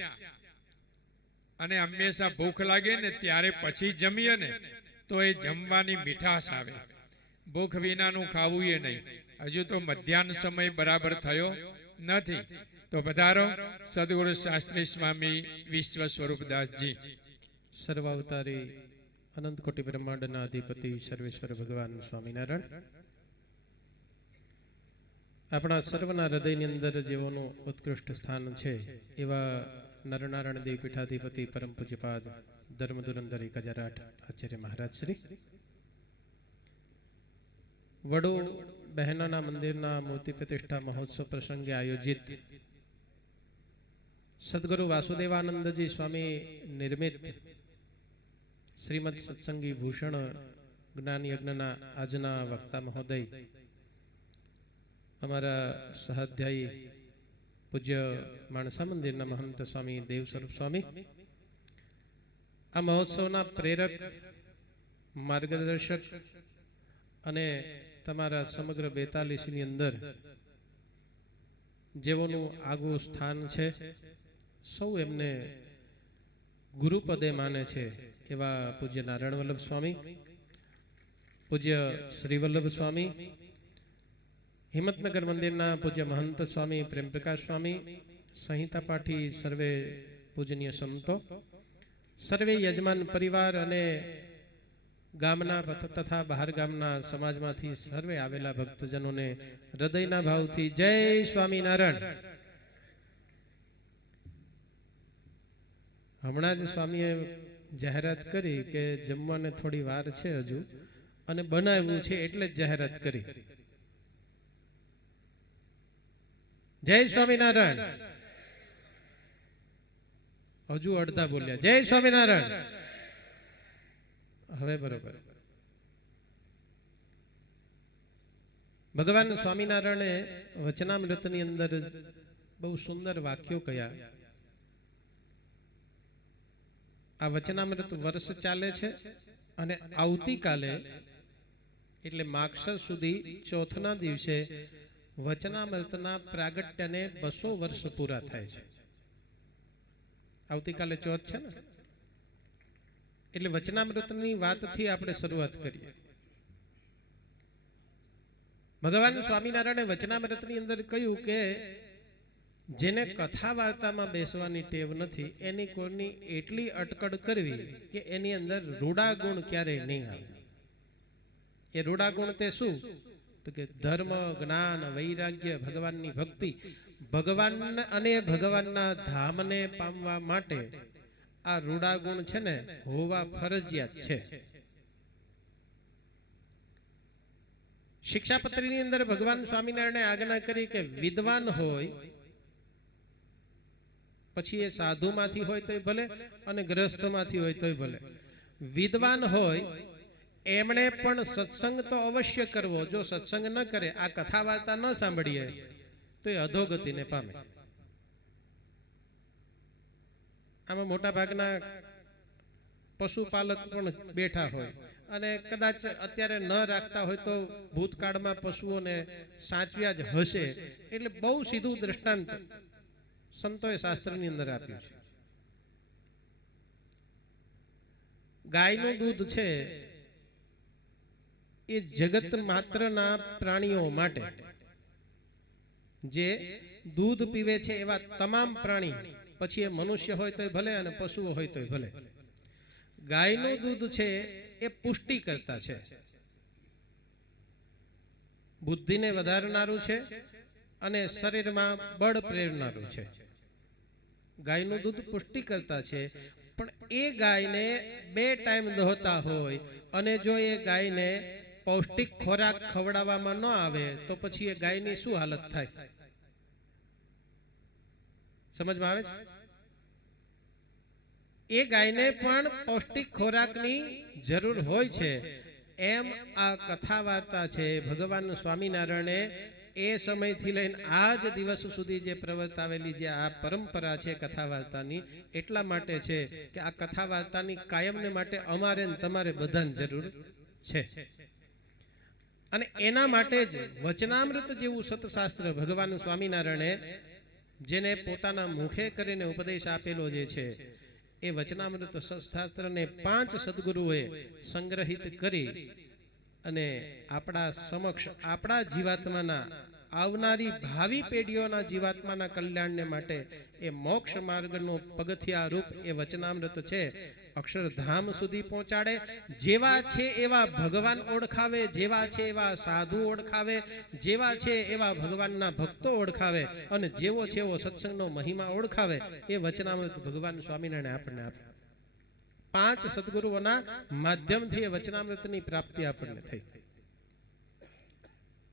અને હંમેશા ભૂખ લાગે ને ત્યારે પછી જમીએ ને તો એ જમવાની મીઠાશ આવે. ભૂખ વિનાનું ખાવું એ નહીં. હજુ તો મધ્યાહન સમય બરાબર થયો નથી. તો પધારો સદગુરુ શાસ્ત્રી સ્વામી વિશ્વ સ્વરૂપદાસજી. સર્વાવતારી અનંત કોટી બ્રહ્માંડના અધિપતિ સર્વેશ્વર ભગવાન સ્વામિનારાયણ આપણા સર્વના હૃદયની અંદર જેઓનું ઉત્કૃષ્ટ સ્થાન છે એવા નરનારાયણ દેવ પીઠાધિપતિ પરમ પૂજ્યપાદ ધર્મ ધુરંધર 1008 આચાર્ય મહારાજ શ્રી વડો બહેનાના મંદિરના મૂર્તિ પ્રતિષ્ઠા મહોત્સવ પ્રસંગે આયોજિત સદગુરુ વાસુદેવાનંદજી સ્વામી નિર્મિત શ્રીમદ સત્સંગી ભૂષણ જ્ઞાન યજ્ઞના આજના વક્તા મહોદય અમારા સહાધ્યાયી પૂજ્ય માણસા મંદિરના મહંત સ્વામી દેવ સ્વરૂપ સ્વામી, આ મહોત્સવના પ્રેરક, માર્ગદર્શક અને તમારા સમગ્ર 42ની અંદર જેઓનું આગવું સ્થાન છે, સૌ એમને ગુરુપદે માને છે એવા પૂજ્ય નારાયણ વલ્લભ સ્વામી, પૂજ્ય શ્રી વલ્લભ સ્વામી, હિંમતનગર મંદિરના પૂજ્ય મહંત સ્વામી પ્રેમપ્રકાશ સ્વામી, સંહિતા પાઠી, સર્વે પૂજનીય સંતો, સર્વે યજમાન પરિવાર અને ગામના તથા બહાર ગામના સમાજમાંથી સર્વે આવેલા ભક્તજનોને હૃદયના ભાવથી જય સ્વામિનારાયણ. હમણાં જ સ્વામીએ જાહેરાત કરી કે જમવાને થોડી વાર છે હજુ અને બનાવ્યું છે એટલે જ જાહેરાત કરી. જય સ્વામિનારાયણ. હજુ અડધા બોલ્યા જય સ્વામિનારાયણ. હવે બરોબર. ભગવાન સ્વામિનારાયણે વચનામૃતની અંદર બહુ સુંદર વાક્યો કહ્યા. આ વચનામૃત વર્ષ ચાલે છે અને આવતીકાલે એટલે માગસર સુધી ચોથના દિવસે વચનામૃતના પ્રાગટ્યને 200 વર્ષ પૂરા થાય છે. આવતીકાલે ચોથ છે ને, એટલે વચનામૃતની વાતથી આપણે શરૂઆત કરીએ. ભગવાન સ્વામિનારાયણે વચનામૃતની અંદર કહ્યું કે જેને કથા વાર્તામાં બેસવાની ટેવ નથી એની કોઈની એટલી અટકળ કરવી કે એની અંદર રૂડા ગુણ ક્યારેય નહીં આવે. એ રૂડા ગુણ તે શું? તો કે ધર્મ, જ્ઞાન, વૈરાગ્ય, ભગવાનની ભક્તિ, ભગવાન અને ભગવાનના ધામને પામવા માટે આ રૂડા ગુણ છે ને હોવા ફરજિયાત છે. શિક્ષાપત્રીની અંદર ભગવાન સ્વામિનારાયણે આજ્ઞા કરી કે વિદ્વાન હોય, પછી એ સાધુમાંથી હોય તોય ભલે અને ગ્રસ્તમાંથી હોય તોય ભલે, વિદ્વાન હોય એમણે પણ સત્સંગ તો અવશ્ય કરવો. જો સત્સંગ ન કરે, આ કથા વાર્તા ન સાંભળીએ તો એ અધોગતિને પામે. આમાં મોટા ભાગના પશુપાલક પણ બેઠા હોય અને કદાચ અત્યારે ન રાખતા હોય તો ભૂતકાળમાં પશુઓને સાચવ્યા જ હશે. એટલે બહુ સીધું દ્રષ્ટાંત સંતોએ શાસ્ત્રની અંદર આપ્યું છે. ગાયનું દૂધ છે એ જગત માત્રના પ્રાણીઓ માટે, જે દૂધ પીવે છે એવા તમામ પ્રાણી, પછી એ મનુષ્ય હોય તોય ભલે અને પશુઓ હોય તોય ભલે, ગાયનું દૂધ છે એ પુષ્ટિ કરતા છે, બુદ્ધિને વધારનારું છે અને શરીરમાં બળ પ્રેરનારું છે. ગાયનું દૂધ પુષ્ટિ કરતા છે, પણ એ ગાયને 2 ટાઈમ દોહતા હોય અને જો એ ગાયને પૌષ્ટિક ખોરાક ખવડાવવામાં ન આવે તો પછી એ ગાયની શું હાલત થાય? સમજમાં આવે છે? એ ગાયને પણ પૌષ્ટિક ખોરાકની જરૂર હોય છે. એમ આ કથા વાર્તા છે ભગવાન સ્વામિનારાયણે એ સમયથી લઈને આ જ દિવસ સુધી જે પ્રવર્તાવેલી જે આ પરંપરા છે કથા વાર્તાની, એટલા માટે છે કે આ કથા વાર્તાની કાયમને માટે અમારે ને તમારે બધાને જરૂર છે. અને એના માટે જ વચનામૃત જેવું સતશાસ્ત્ર ભગવાન સ્વામિનારાયણે જેને પોતાના મુખે કરીને ઉપદેશ આપેલો જે છે, એ વચનામૃત સત્શાસ્ત્રને 5 સદગુરુએ સંગ્રહિત કરી અને આપણા સમક્ષ આપણા જીવાત્માના આવનારી ભાવિ પેઢીઓના જીવાત્માના કલ્યાણને માટે એ મોક્ષ માર્ગનું પગથિયા રૂપ એ વચનામૃત છે અક્ષરધામ સુધી પહોંચાડે. જેવા છે એવા ભગવાન ઓળખાવે, જેવા છે એવા સાધુ ઓળખાવે, જેવા છે એવા ભગવાનના ભક્તો ઓળખાવે અને જેવો છે એવો સત્સંગનો મહિમા ઓળખાવે, એ વચનામૃત ભગવાન સ્વામિનારાયણે આપણને આપે. 5 સદગુરુઓના માધ્યમથી એ વચનામૃતની પ્રાપ્તિ આપણને થઈ.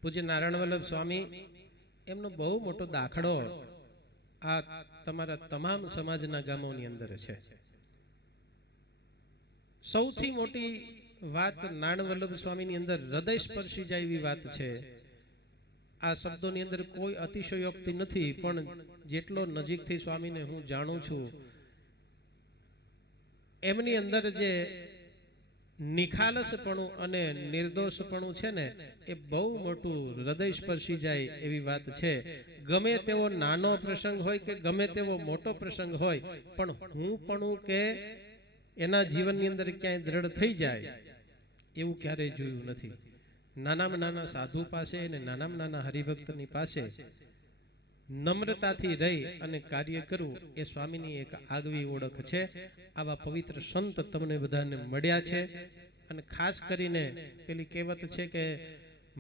પૂજ્ય નારાયણ વલ્લભ સ્વામી એમનો બહુ મોટો દાખલો આ તમારા તમામ સમાજના ગામોની અંદર છે. સૌથી મોટી વાત નારાયણ વલ્લભ સ્વામીની અંદર હૃદય સ્પર્શી જાય એવી વાત છે. આ શબ્દોની અંદર કોઈ અતિશયોક્તિ નથી, પણ જેટલો નજીકથી સ્વામીને હું જાણું છું, એમની અંદર જે નિખાલસપણું અને નિર્દોષપણું છે ને, એ બહુ મોટું હૃદય સ્પર્શી જાય એવી વાત છે. ગમે તેવો નાનો પ્રસંગ હોય કે ગમે તેવો મોટો પ્રસંગ હોય, પણ હું પણ કે એના જીવનની અંદર ક્યાંય દ્રઢ થઈ જાય એવું ક્યારેય જોયું નથી. નાનામાં નાના સાધુ પાસે અને નાનામાં નાના હરિભક્તની પાસે નમ્રતાથી રહી અને કાર્ય કરવું એ સ્વામીની એક આગવી ઓળખ છે. આવા પવિત્ર સંત તમને બધાને મળ્યા છે. અને ખાસ કરીને પેલી કહેવત છે કે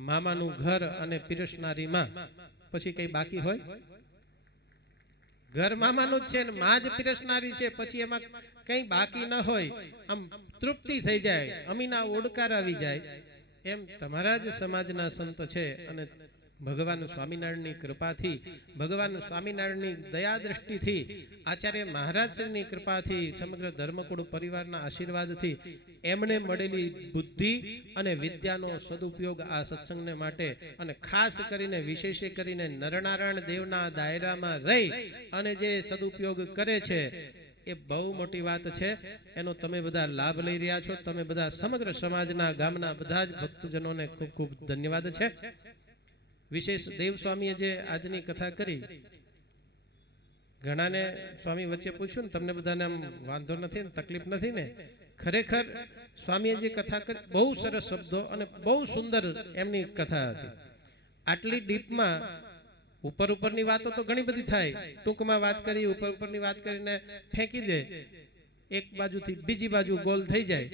મામાનું ઘર અને પીરસનારીમાં પછી કઈ બાકી હોય? ઘર મામાનું જ છે ને માં જ પીરસનારી છે, પછી એમાં કઈ બાકી ન હોય, આમ તૃપ્તિ થઈ જાય, અમીના ઓડકાર આવી જાય. એમ તમારા જ સમાજના સંત છે અને ભગવાન સ્વામિનારાયણની કૃપાથી, ભગવાન સ્વામિનારાયણની દયા દ્રષ્ટિથી, આચાર્ય મહારાજની કૃપાથી, સમગ્ર ધર્મકુળ પરિવારના આશીર્વાદથી એમણે મળેલી બુદ્ધિ અને વિદ્યાનો સદુપયોગ આ સત્સંગને માટે અને ખાસ કરીને વિશેષે કરીને નરનારાયણ દેવના દાયરામાં રહી અને જે સદુપયોગ કરે છે એ બહુ મોટી વાત છે. એનો તમે બધા લાભ લઈ રહ્યા છો. તમે બધા સમગ્ર સમાજના ગામના બધા જ ભક્તજનોને ખૂબ ખૂબ ધન્યવાદ છે. વિશેષ દેવ સ્વામીએ જે આજની કથા કરી, ઘણાને સ્વામી વચ્ચે પૂછ્યું ને, તમને બધાને આમ વાંધો નથી ને, તકલીફ નથી ને? ખરેખર સ્વામીએ જે કથા કરી બહુ સરસ શબ્દો અને બહુ સુંદર એમની કથા હતી. આટલી ડીપમાં ઉપરની વાતો તો ઘણી બધી થાય, ટૂંકમાં વાત કરી, ઉપરની વાત કરીને ફેંકી દે, એક બાજુથી બીજી બાજુ ગોલ થઈ જાય.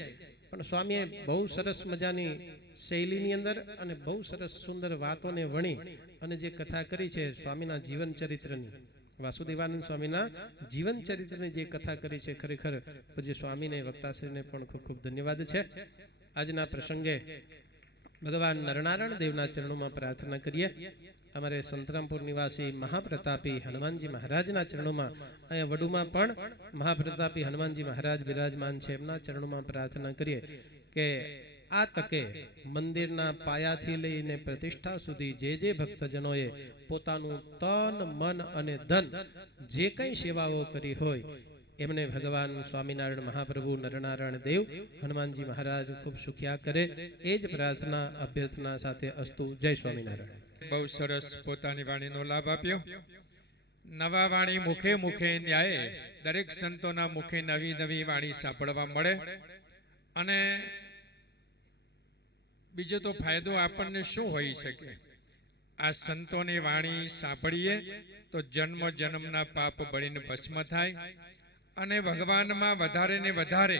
પણ સ્વામીએ બહુ સરસ મજાની શૈલીની અંદર અને બહુ સરસ સુંદર વાતોને વણી અને જે કથા કરી છે સ્વામીના જીવન ચરિત્રની, વાસુદેવાનંદ સ્વામીના જીવન ચરિત્રની જે કથા કરી છે, ખરેખર પૂજ્ય સ્વામીને વક્તાશ્રીને પણ ખૂબ ખૂબ ધન્યવાદ છે. આજના પ્રસંગે ભગવાન નરનારાયણ દેવના ચરણોમાં પ્રાર્થના કરીએ. અમારે સંતરામપુર નિવાસી મહાપ્રતાપી હનુમાનજી મહારાજના ચરણોમાં, અહીંયા વડુમાં પણ મહાપ્રતાપી હનુમાનજી મહારાજ બિરાજમાન છે, એમના ચરણોમાં પ્રાર્થના કરીએ કે આ તકે મંદિરના પાયાથી લઈને પ્રતિષ્ઠા સુધી જે જે ભક્તજનોએ પોતાનું તન મન અને ધન જે કંઈ સેવાઓ કરી હોય એમને ભગવાન સ્વામિનારાયણ મહાપ્રભુ નરનારાયણ દેવ હનુમાનજી મહારાજ ખૂબ સુખિયા કરે, એ જ પ્રાર્થના અભ્યર્થના સાથે અસ્તુ. જય સ્વામિનારાયણ. બહુ સરસ પોતાની વાણીનો લાભ આપ્યો. નવા વાણી મુખે મુખે ન્યાય, દરેક સંતોના મુખે નવી નવી વાણી સાંભળવા મળે અને બીજો તો ફાયદો આપણને શું હોઈ શકે? આ સંતોની વાણી સાંભળીએ તો જન્મ જન્મના પાપ બળીને ભસ્મ થાય અને ભગવાનમાં વધારે ને વધારે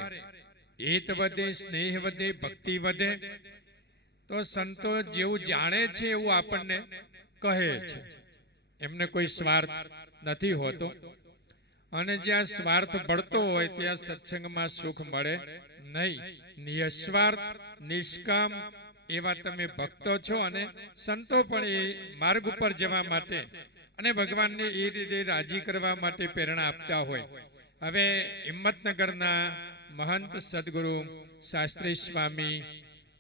હિત વધે, સ્નેહ વધે, ભક્તિ વધે. તો સંતો જેવું જાણે છે એવું આપણને કહે છે. એમને કોઈ સ્વાર્થ નથી હોતો, અને જ્યાં સ્વાર્થ બળતો હોય ત્યાં સત્સંગમાં સુખ મળે નહીં. નિસ્વાર્થ, નિષ્કામ એવા તમે ભક્તો છો, અને સંતો પણ એ માર્ગ ઉપર જવા માટે અને ભગવાનને એ રીતે રાજી કરવા માટે પ્રેરણા આપતા હોય. હવે હિંમતનગરના મહંત સદગુરુ શાસ્ત્રી સ્વામી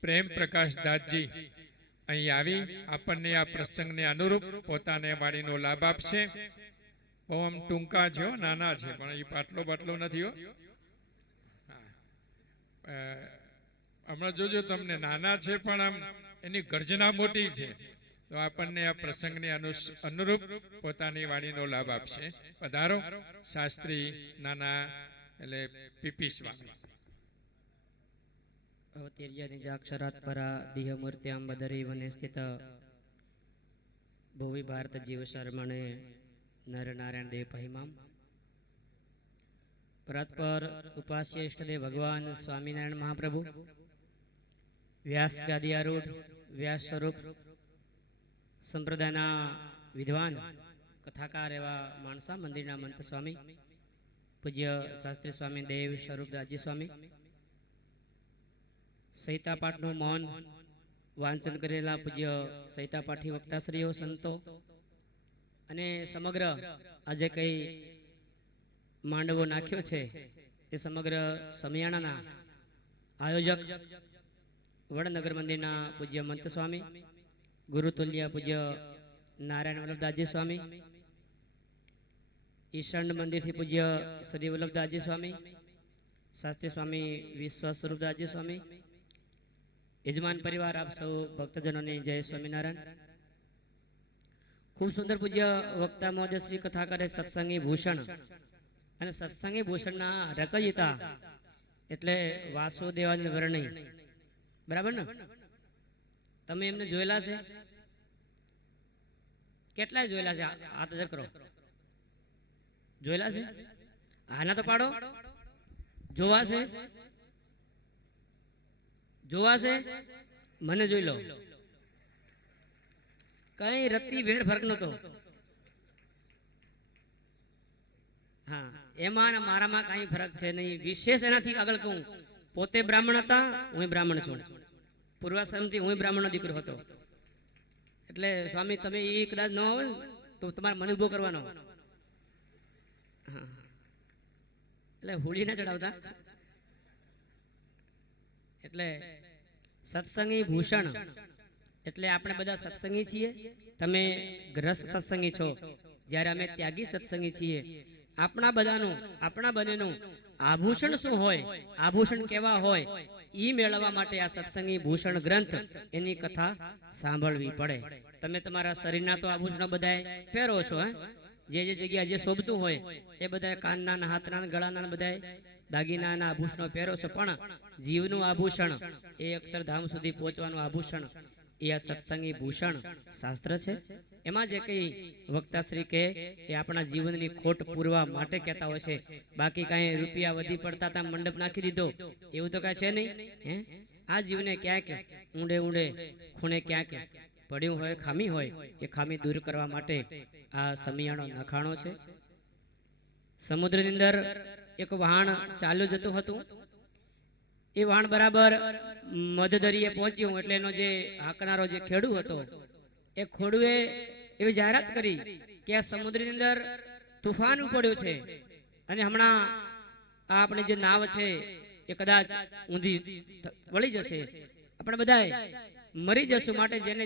પ્રેમ પ્રકાશદાસજી અહીં આવી આપણને આ પ્રસંગને અનુરૂપ પોતાને વાણીનો લાભ આપશે. બહુ આમ ટૂંકા છે, નાના છે, પણ એ પાટલો બાટલો નથી હો. હમણાં જોજો, તમને નાના છે પણ આમ એની ગર્જના મોટી છે. તો આપણને આ પ્રસંગને અનુરૂપ પોતાની વાણીનો લાભ આપશે. પધારો શાસ્ત્રી નાના એટલે પીપી સ્વામી. અવતીર્ય નિજાક્ષરાત પરા દિહમૂર્ત્યામ બદરી વને સ્થિત ભુવિ ભારત જીવ શર્મણે નર નારાયણ દેવ પહિમામ. પરત્પર ઉપાસ્ય ઇષ્ટદેવ ભગવાન સ્વામિનારાયણ મહાપ્રભુ, વ્યાસ ગાદી આરૂઢ વ્યાસ સ્વરૂપ સંપ્રદાયના વિદ્વાન કથાકાર એવા માણસા મંદિરના મંત સ્વામી પૂજ્ય શાસ્ત્રી સ્વામી દેવ સ્વરૂપદાસજી સ્વામી, સહિતાપાઠનું મૌન વાંચન કરેલા પૂજ્ય સહિતાપાઠી વક્તાશ્રીઓ, સંતો અને સમગ્ર આજે કઈ માંડવો નાખ્યો છે એ સમગ્ર સમિયાણાના આયોજક વડનગર મંદિરના પૂજ્ય મંત સ્વામી, ગુરુતુલ્ય પૂજ્ય નારાયણ વલ્લભદાસજી સ્વામી, ઈશાન મંદિરથી પૂજ્ય શ્રી વલ્લભદાસજી સ્વામી, શાસ્ત્રી સ્વામી વિશ્વાસ સ્વરૂપદાસજી સ્વામી, યજમાન પરિવાર, આપ સૌ ભક્તજનોને જય સ્વામિનારાયણ. ખૂબ સુંદર પૂજ્ય વક્તા મહોદય શ્રી કથાકારે સત્સંગી ભૂષણ અને સત્સંગી ભૂષણના રચયિતા એટલે વાસુદેવાનંદ વર્ણી, બરાબર ને? તમે એમને જોયેલા છે? કેટલાય જોયેલા છે? હાથ અધર કરો. જોયેલા છે? આના તો પાડો. જોવા છે? જોવા છે? મને જોઈ લો. કઈ રત્તી ભેળ ફરક નતો. હા, એમાં મારામાં કઈ ફરક છે નહીં. વિશેષ એનાથી આગળ કહું, પોતે બ્રાહ્મણ હતા, હું બ્રાહ્મણ છું. પૂર્વાશ્રમથી હું બ્રાહ્મણનો દીકરો હતો. એટલે સ્વામી તમે એ કદાચ ન હોય તો તમારે મને ઉભો કરવાનો. હા, એટલે હોળી ના ચડાવતા. એટલે સત્સંગી ભૂષણ એટલે આપણે બધા સત્સંગી છીએ. તમે ગ્રસ્ત સત્સંગી છો, જ્યારે અમે ત્યાગી સત્સંગી છીએ. આપણા બધાનું, આપણા બંનેનું આભૂષણ શું હોય, આભૂષણ કેવા હોય, ઈ મેળવવા માટે આ સત્સંગી ભૂષણ ગ્રંથ એની કથા સાંભળવી પડે. તમે તમારા શરીરના તો આભૂષણો બધા પહેરો છો, જે જે જગ્યા જે શોભતું હોય એ બધા કાનના, હાથના, ગળાના બધા દાગીનાના આભૂષણો પહેરો છો, પણ જીવનું આભૂષણ, એ અક્ષરધામ સુધી પહોંચવાનું આભૂષણ, એ આ સત્સંગી ભૂષણ શાસ્ત્ર છે. એમાં જે કઈ વક્તાશ્રી કહે એ આપણા જીવનની ખોટ પૂરવા માટે કહેતા હોય છે. બાકી કાંઈ રૂપિયા વધી પડતા તા મંડપ નાખી દીધો એવું તો કાંઈ છે નહીં. આ જીવને ક્યાંક ઊંડે ઊંડે ખૂણે ક્યાંક પડ્યું હોય, ખામી હોય, એ ખામી દૂર કરવા માટે આ સમિયાણો નખાણો છે. સમુદ્રની અંદર એક વહાણ ચાલ્યું જતું હતું. એ વહાણ બરાબર મધદરિયે પહોંચ્યું એટલે એનો જે હાંકનારો જે ખેડુ હતો એ ખેડુએ એવી જાહેરાત કરી કે આ સમુદ્રની અંદર તુફાન ઉપડ્યું છે અને હમણાં આ આપણી જે નાવ છે એ કદાચ ઊંધી વળી જશે, આપણે બધા મરી જશું. માટે જેને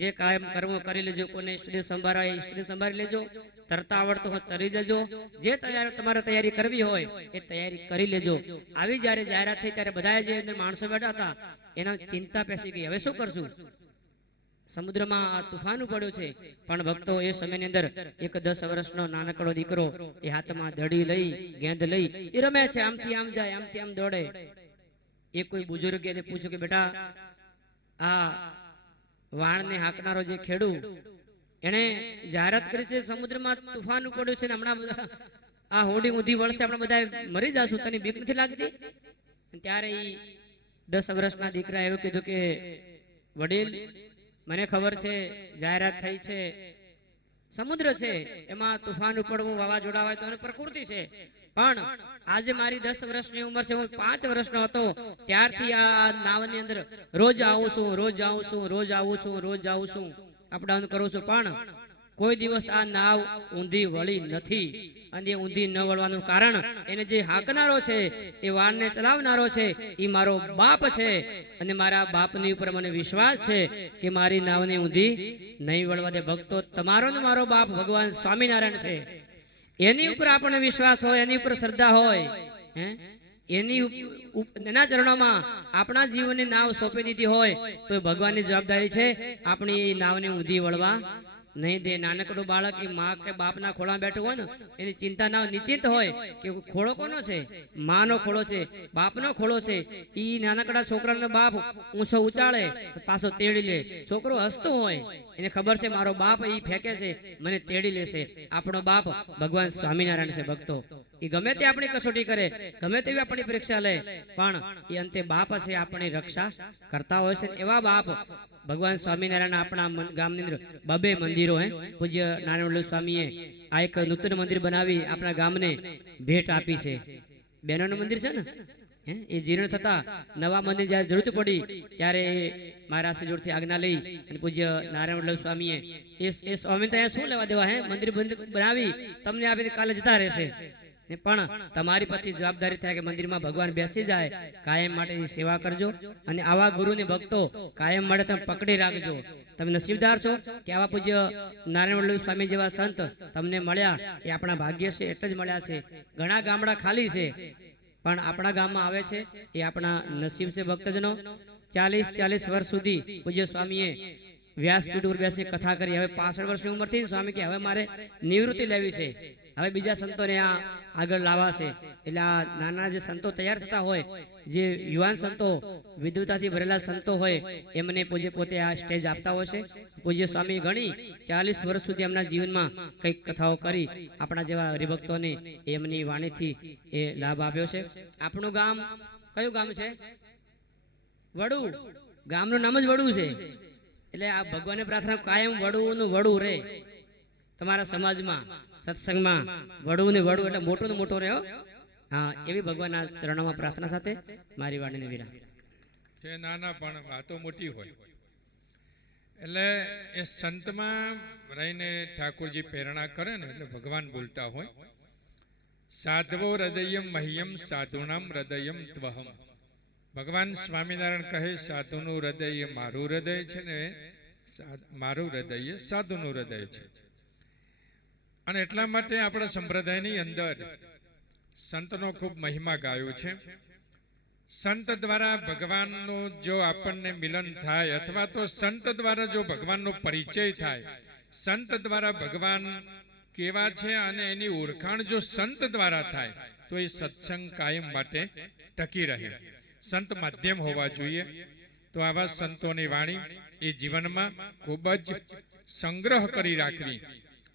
જે કાયમ કરવું કરી લેજો. કોને ઇષ્ટદેવ સંભાળાય ઇષ્ટદેવ સંભાળી લેજો. તરતા આવડતો હોય તરી દેજો. જે તમારે તૈયારી કરવી હોય એ તૈયારી કરી લેજો. આવી જ્યારે જાહેરાત થઈ ત્યારે બધા જે અંદર માણસો બેઠા હતા એના ચિંતા પેસી ગઈ, હવે શું કરશું? સમુદ્રમાં આ તુફાન પડ્યું છે. પણ ભક્તો એ સમયની અંદર એક 10 વર્ષનો નાનકડો દીકરો એ હાથમાં દડી લઈ, ગેંદ લઈ એ રમે છે. આમથી આમ જાય, આમથી આમ દોડે. એ કોઈ બુજુર્ગ એને પૂછ્યું કે બેટા આ વાણને હાંકનારો જે ખેડૂ એણે જાહેરાત કરી છે સમુદ્રમાં તુફાન પડ્યું છે ને હમણાં બધા આ હોડી ઊંધી વળશે આપણે બધા મરી જશું, તને બીક નથી લાગતી? ત્યારે એ 10 વર્ષના દીકરા એવું કીધું કે વડીલ, મને ખબર છે જાહેરાત થઈ છે, સમુદ્ર છે એમાં તુફાન ઉપડવું, વાવાઝોડા હોય તો એની પ્રકૃતિ છે, પણ આજે મારી 10 વર્ષની ઉંમર છે, હું 5 વર્ષનો હતો ત્યારથી આ નાવની અંદર રોજ આવું છું, રોજ આવું છું, રોજ આવું છું, રોજ આવું છું, અપડાઉન કરું છું, પણ કોઈ દિવસ આ નાવ ઊંધી વળી નથી. અને એ ઊંધી ન વળવાનું કારણ એને જે હાંકનારો છે, એ વાણને ચલાવનારો છે, એ મારો બાપ છે, અને મારા બાપની ઉપર મને વિશ્વાસ છે કે મારી નાવને ઊંધી નહીં વળવા દે. ભક્તો, તમારો ને મારો બાપ ભગવાન સ્વામિનારાયણ છે, એની ઉપર આપણને વિશ્વાસ હોય, એની ઉપર શ્રદ્ધા હોય, એના ચરણોમાં આપણા જીવનની નાવ સોંપી દીધી હોય તો ભગવાનની જવાબદારી છે આપણી નાવને ઊંધી વળવા નહીં દે. નાનકડું બાળક એ મા કે બાપના ખોળામાં બેઠું હોય ને એની ચિંતા ના નિશ્ચિત હોય કે ખોળો કોનો છે, માનો ખોળો છે, બાપનો ખોળો છે. ઈ નાનકડા છોકરાનો બાપ ઊંચો ઉચાળે પાછો તેડી લે. છોકરો હસતું હોય, એને ખબર છે મારો બાપ ઈ ફેંકે છે, મને તેડી લેશે. આપણો બાપ ભગવાન સ્વામિનારાયણ છે. ભક્તો, એ ગમે તે આપણી કસોટી કરે, ગમે તેવી આપણી પરીક્ષા લે, પણ એ અંતે બાપ છે આપણી રક્ષા કરતા હોય છે. એવા બાપ ભગવાન સ્વામિનારાયણ આપણા ગામની અંદર 2 મંદિરો પૂજ્ય નારાયણ સ્વામીએ આ એક નૂતન મંદિર બનાવી આપણા ગામને ભેટ આપી છે. બહેનોનું મંદિર છે ને, એ જીર્ણ થતા નવા મંદિર જ્યારે જરૂરત પડી ત્યારે મારા જોડથી આજ્ઞા લઈ અને પૂજ્ય નારાયણ સ્વામીએ એ સ્વામી તો શું લેવા દેવા, મંદિર બનાવી તમને આપીને કાલે જતા રહેશે, પણ તમારી પછી જવાબદારી થાય કે મંદિરમાં ભગવાન બેસી જાય, કાયમ માટે સેવા કરજો. અને આવા ગુરુની ભક્તો કાયમ માટે તમે પકડી રાખજો. તમે નસીબદાર છો કે આવા પૂજ્ય નારાયણ સ્વામી જેવા સંત તમને મળ્યા, એ આપણા ભાગ્ય છે, એટલે જ મળ્યા છે. ઘણા ગામડા ખાલી છે, પણ આપણા ગામમાં આવે છે, એ આપણા નસીબ છે. ભક્તજનો, 40 વર્ષ સુધી પૂજ્ય સ્વામીએ વ્યાસપીઠ ઉપર બેસી કથા કરી. હવે 65 વર્ષની ઉંમર થઈ, સ્વામી કે હવે મારે નિવૃત્તિ લેવી છે, હવે બીજા સંતોને આ આગળ લાવવા છે. એટલે આ નાના જે સંતો તૈયાર થતા હોય, જે યુવાન સંતો, વિદ્વતાથી ભરેલા સંતો હોય, એમને પૂજ્ય પોતે આ સ્ટેજ આપતા હોય છે. પૂજ્ય સ્વામી ઘણી 40 વર્ષ સુધી એમના જીવનમાં કંઈક કથાઓ કરી આપણા જેવા હરિભક્તોને એમની વાણીથી એ લાભ આપ્યો છે. આપણું ગામ કયું ગામ છે? વડુ. ગામનું નામ જ વડુ છે. એટલે આ ભગવાનની પ્રાર્થના કાયમ વડુનું વડુ રહે તમારા સમાજમાં, સત્સંગમાં. વડુ ને વડુ એટલે મોટો ને મોટો રહ્યો. હા, એવી ભગવાનના ચરણોમાં પ્રાર્થના સાથે મારી વાણીને વિરામ. છે નાના પણ વાતો મોટી હોય, એટલે એ સંતમાં રહીને ઠાકોરજી પ્રેરણા કરે ને એટલે ભગવાન બોલતા હોય. સાધવો હૃદયમ મહ્યમ સાધુનામ હૃદયમ ત્વહમ. ભગવાન સ્વામિનારાયણ કહે સાધુનું હૃદય એ મારું હૃદય છે ને મારું હૃદય સાધુનું હૃદય છે. અને એટલા માટે આપણા સંપ્રદાયની અંદર સંતનો ખૂબ મહિમા ગાયો છે. સંત દ્વારા ભગવાનનું જો આપણને મિલન થાય, અથવા તો સંત દ્વારા જો ભગવાનનો પરિચય થાય, સંત દ્વારા ભગવાન કેવા છે અને એની ઓળખાણ જો સંત દ્વારા થાય, તો એ સત્સંગ કાયમ માટે ટકી રહે. સંત માધ્યમ હોવા જોઈએ. તો આવા સંતોની વાણી એ જીવનમાં ખૂબ જ સંગ્રહ કરી રાખવી.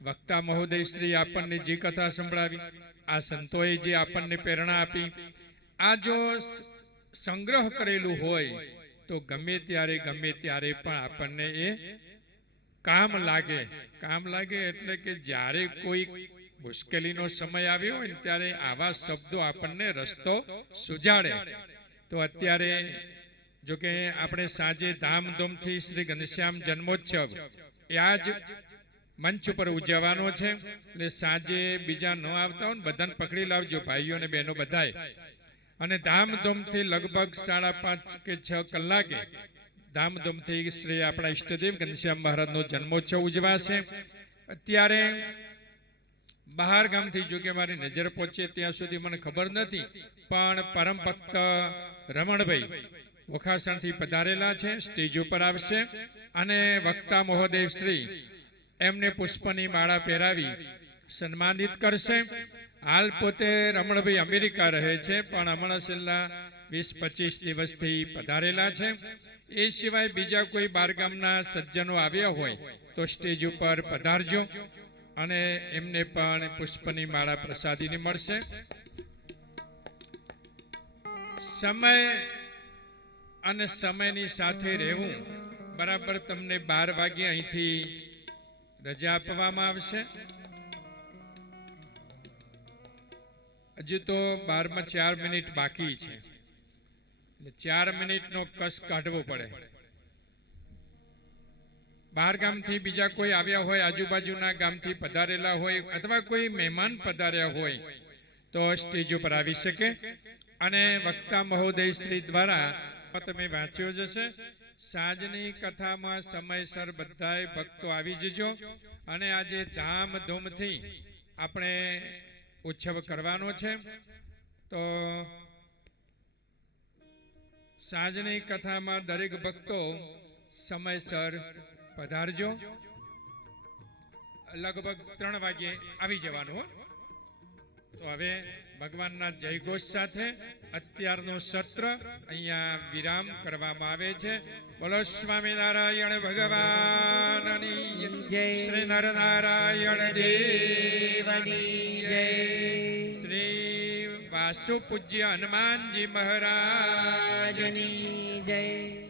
વક્તા મહોદય શ્રી આપણને જે કથા સંભળાવી, આ સંતોએ જે આપણને પ્રેરણા આપી, આ જો સંગ્રહ કરેલું હોય તો ગમે ત્યારે પણ આપણને એ કામ લાગે. કામ લાગે એટલે કે જ્યારે કોઈ મુશ્કેલીનો સમય આવ્યો હોય ને ત્યારે આવા શબ્દો આપણને રસ્તો સુજાડે. તો અત્યારે જો કે આપણે સાંજે ધામધૂમથી શ્રી ઘનશ્યામ જન્મોત્સવ એ આજ મંચ ઉપર ઉજવવાનો છે. એટલે સાંજે બીજા ન આવતા હોય ને બધાને પકડી લાવજો, ભાઈઓ અને બહેનો બધાય. અને ધામધૂમથી લગભગ 5.5 કે 6 કલાકે ધામધૂમથી શ્રી આપણા ઈષ્ટદેવ ઘનશ્યામ મહારાજનો જન્મોત્સવ ઉજવાશે. અત્યારે બહાર ગામથી જો કે મારી નજર પહોંચે ત્યાં સુધી મને ખબર નથી, પણ પરમ ભક્ત રમણભાઈ વખાસણથી પધારેલા છે, સ્ટેજ ઉપર આવશે અને વક્તા મહોદય શ્રી એમને પુષ્પની માળા પહેરાવી સન્માનિત કરશે. હાલ પોતે રમણભાઈ અમેરિકા રહે છે, પણ હમણાં છેલ્લા 20-25 દિવસથી પધારેલા છે. એ સિવાય બીજા કોઈ બારગામના સજ્જનો આવ્યા હોય તો સ્ટેજ ઉપર પધારજો અને એમને પણ પુષ્પની માળા પ્રસાદીની મળશે. સમય અને સમયની સાથે રહેવું. બરાબર તમને 12 વાગે અહીંથી રજા આપવામાં આવશે. હજુ તો 12 માં 4 મિનિટ બાકી છે. 4 મિનિટનો કસ કાઢવો પડે. બહાર ગામથી બીજા કોઈ આવ્યા હોય, આજુબાજુના ગામથી પધારેલા હોય અથવા કોઈ મહેમાન પધાર્યા હોય તો સ્ટેજ ઉપર આવી શકે. અને વક્તા મહોદય શ્રી દ્વારા તમે વાંચ્યો જ હશે. સાંજની કથામાં સમયસર બધાય ભક્તો આવી જજો અને આજે ધામધૂમથી આપણે ઉત્સવ કરવાનો છે. તો સાંજની કથામાં દરેક ભક્તો સમયસર પધારજો. લગભગ 3 વાગે આવી જવાનું. તો હવે ભગવાનના જયઘોષ સાથે અત્યારનો સત્ર અહીંયા વિરામ કરવામાં આવે છે. બોલો સ્વામિનારાયણ ભગવાનની જય. શ્રી નરનારાયણ દેવની જય. શ્રી વાસુ પૂજ્ય હનુમાનજી મહારાજ રાજની જય.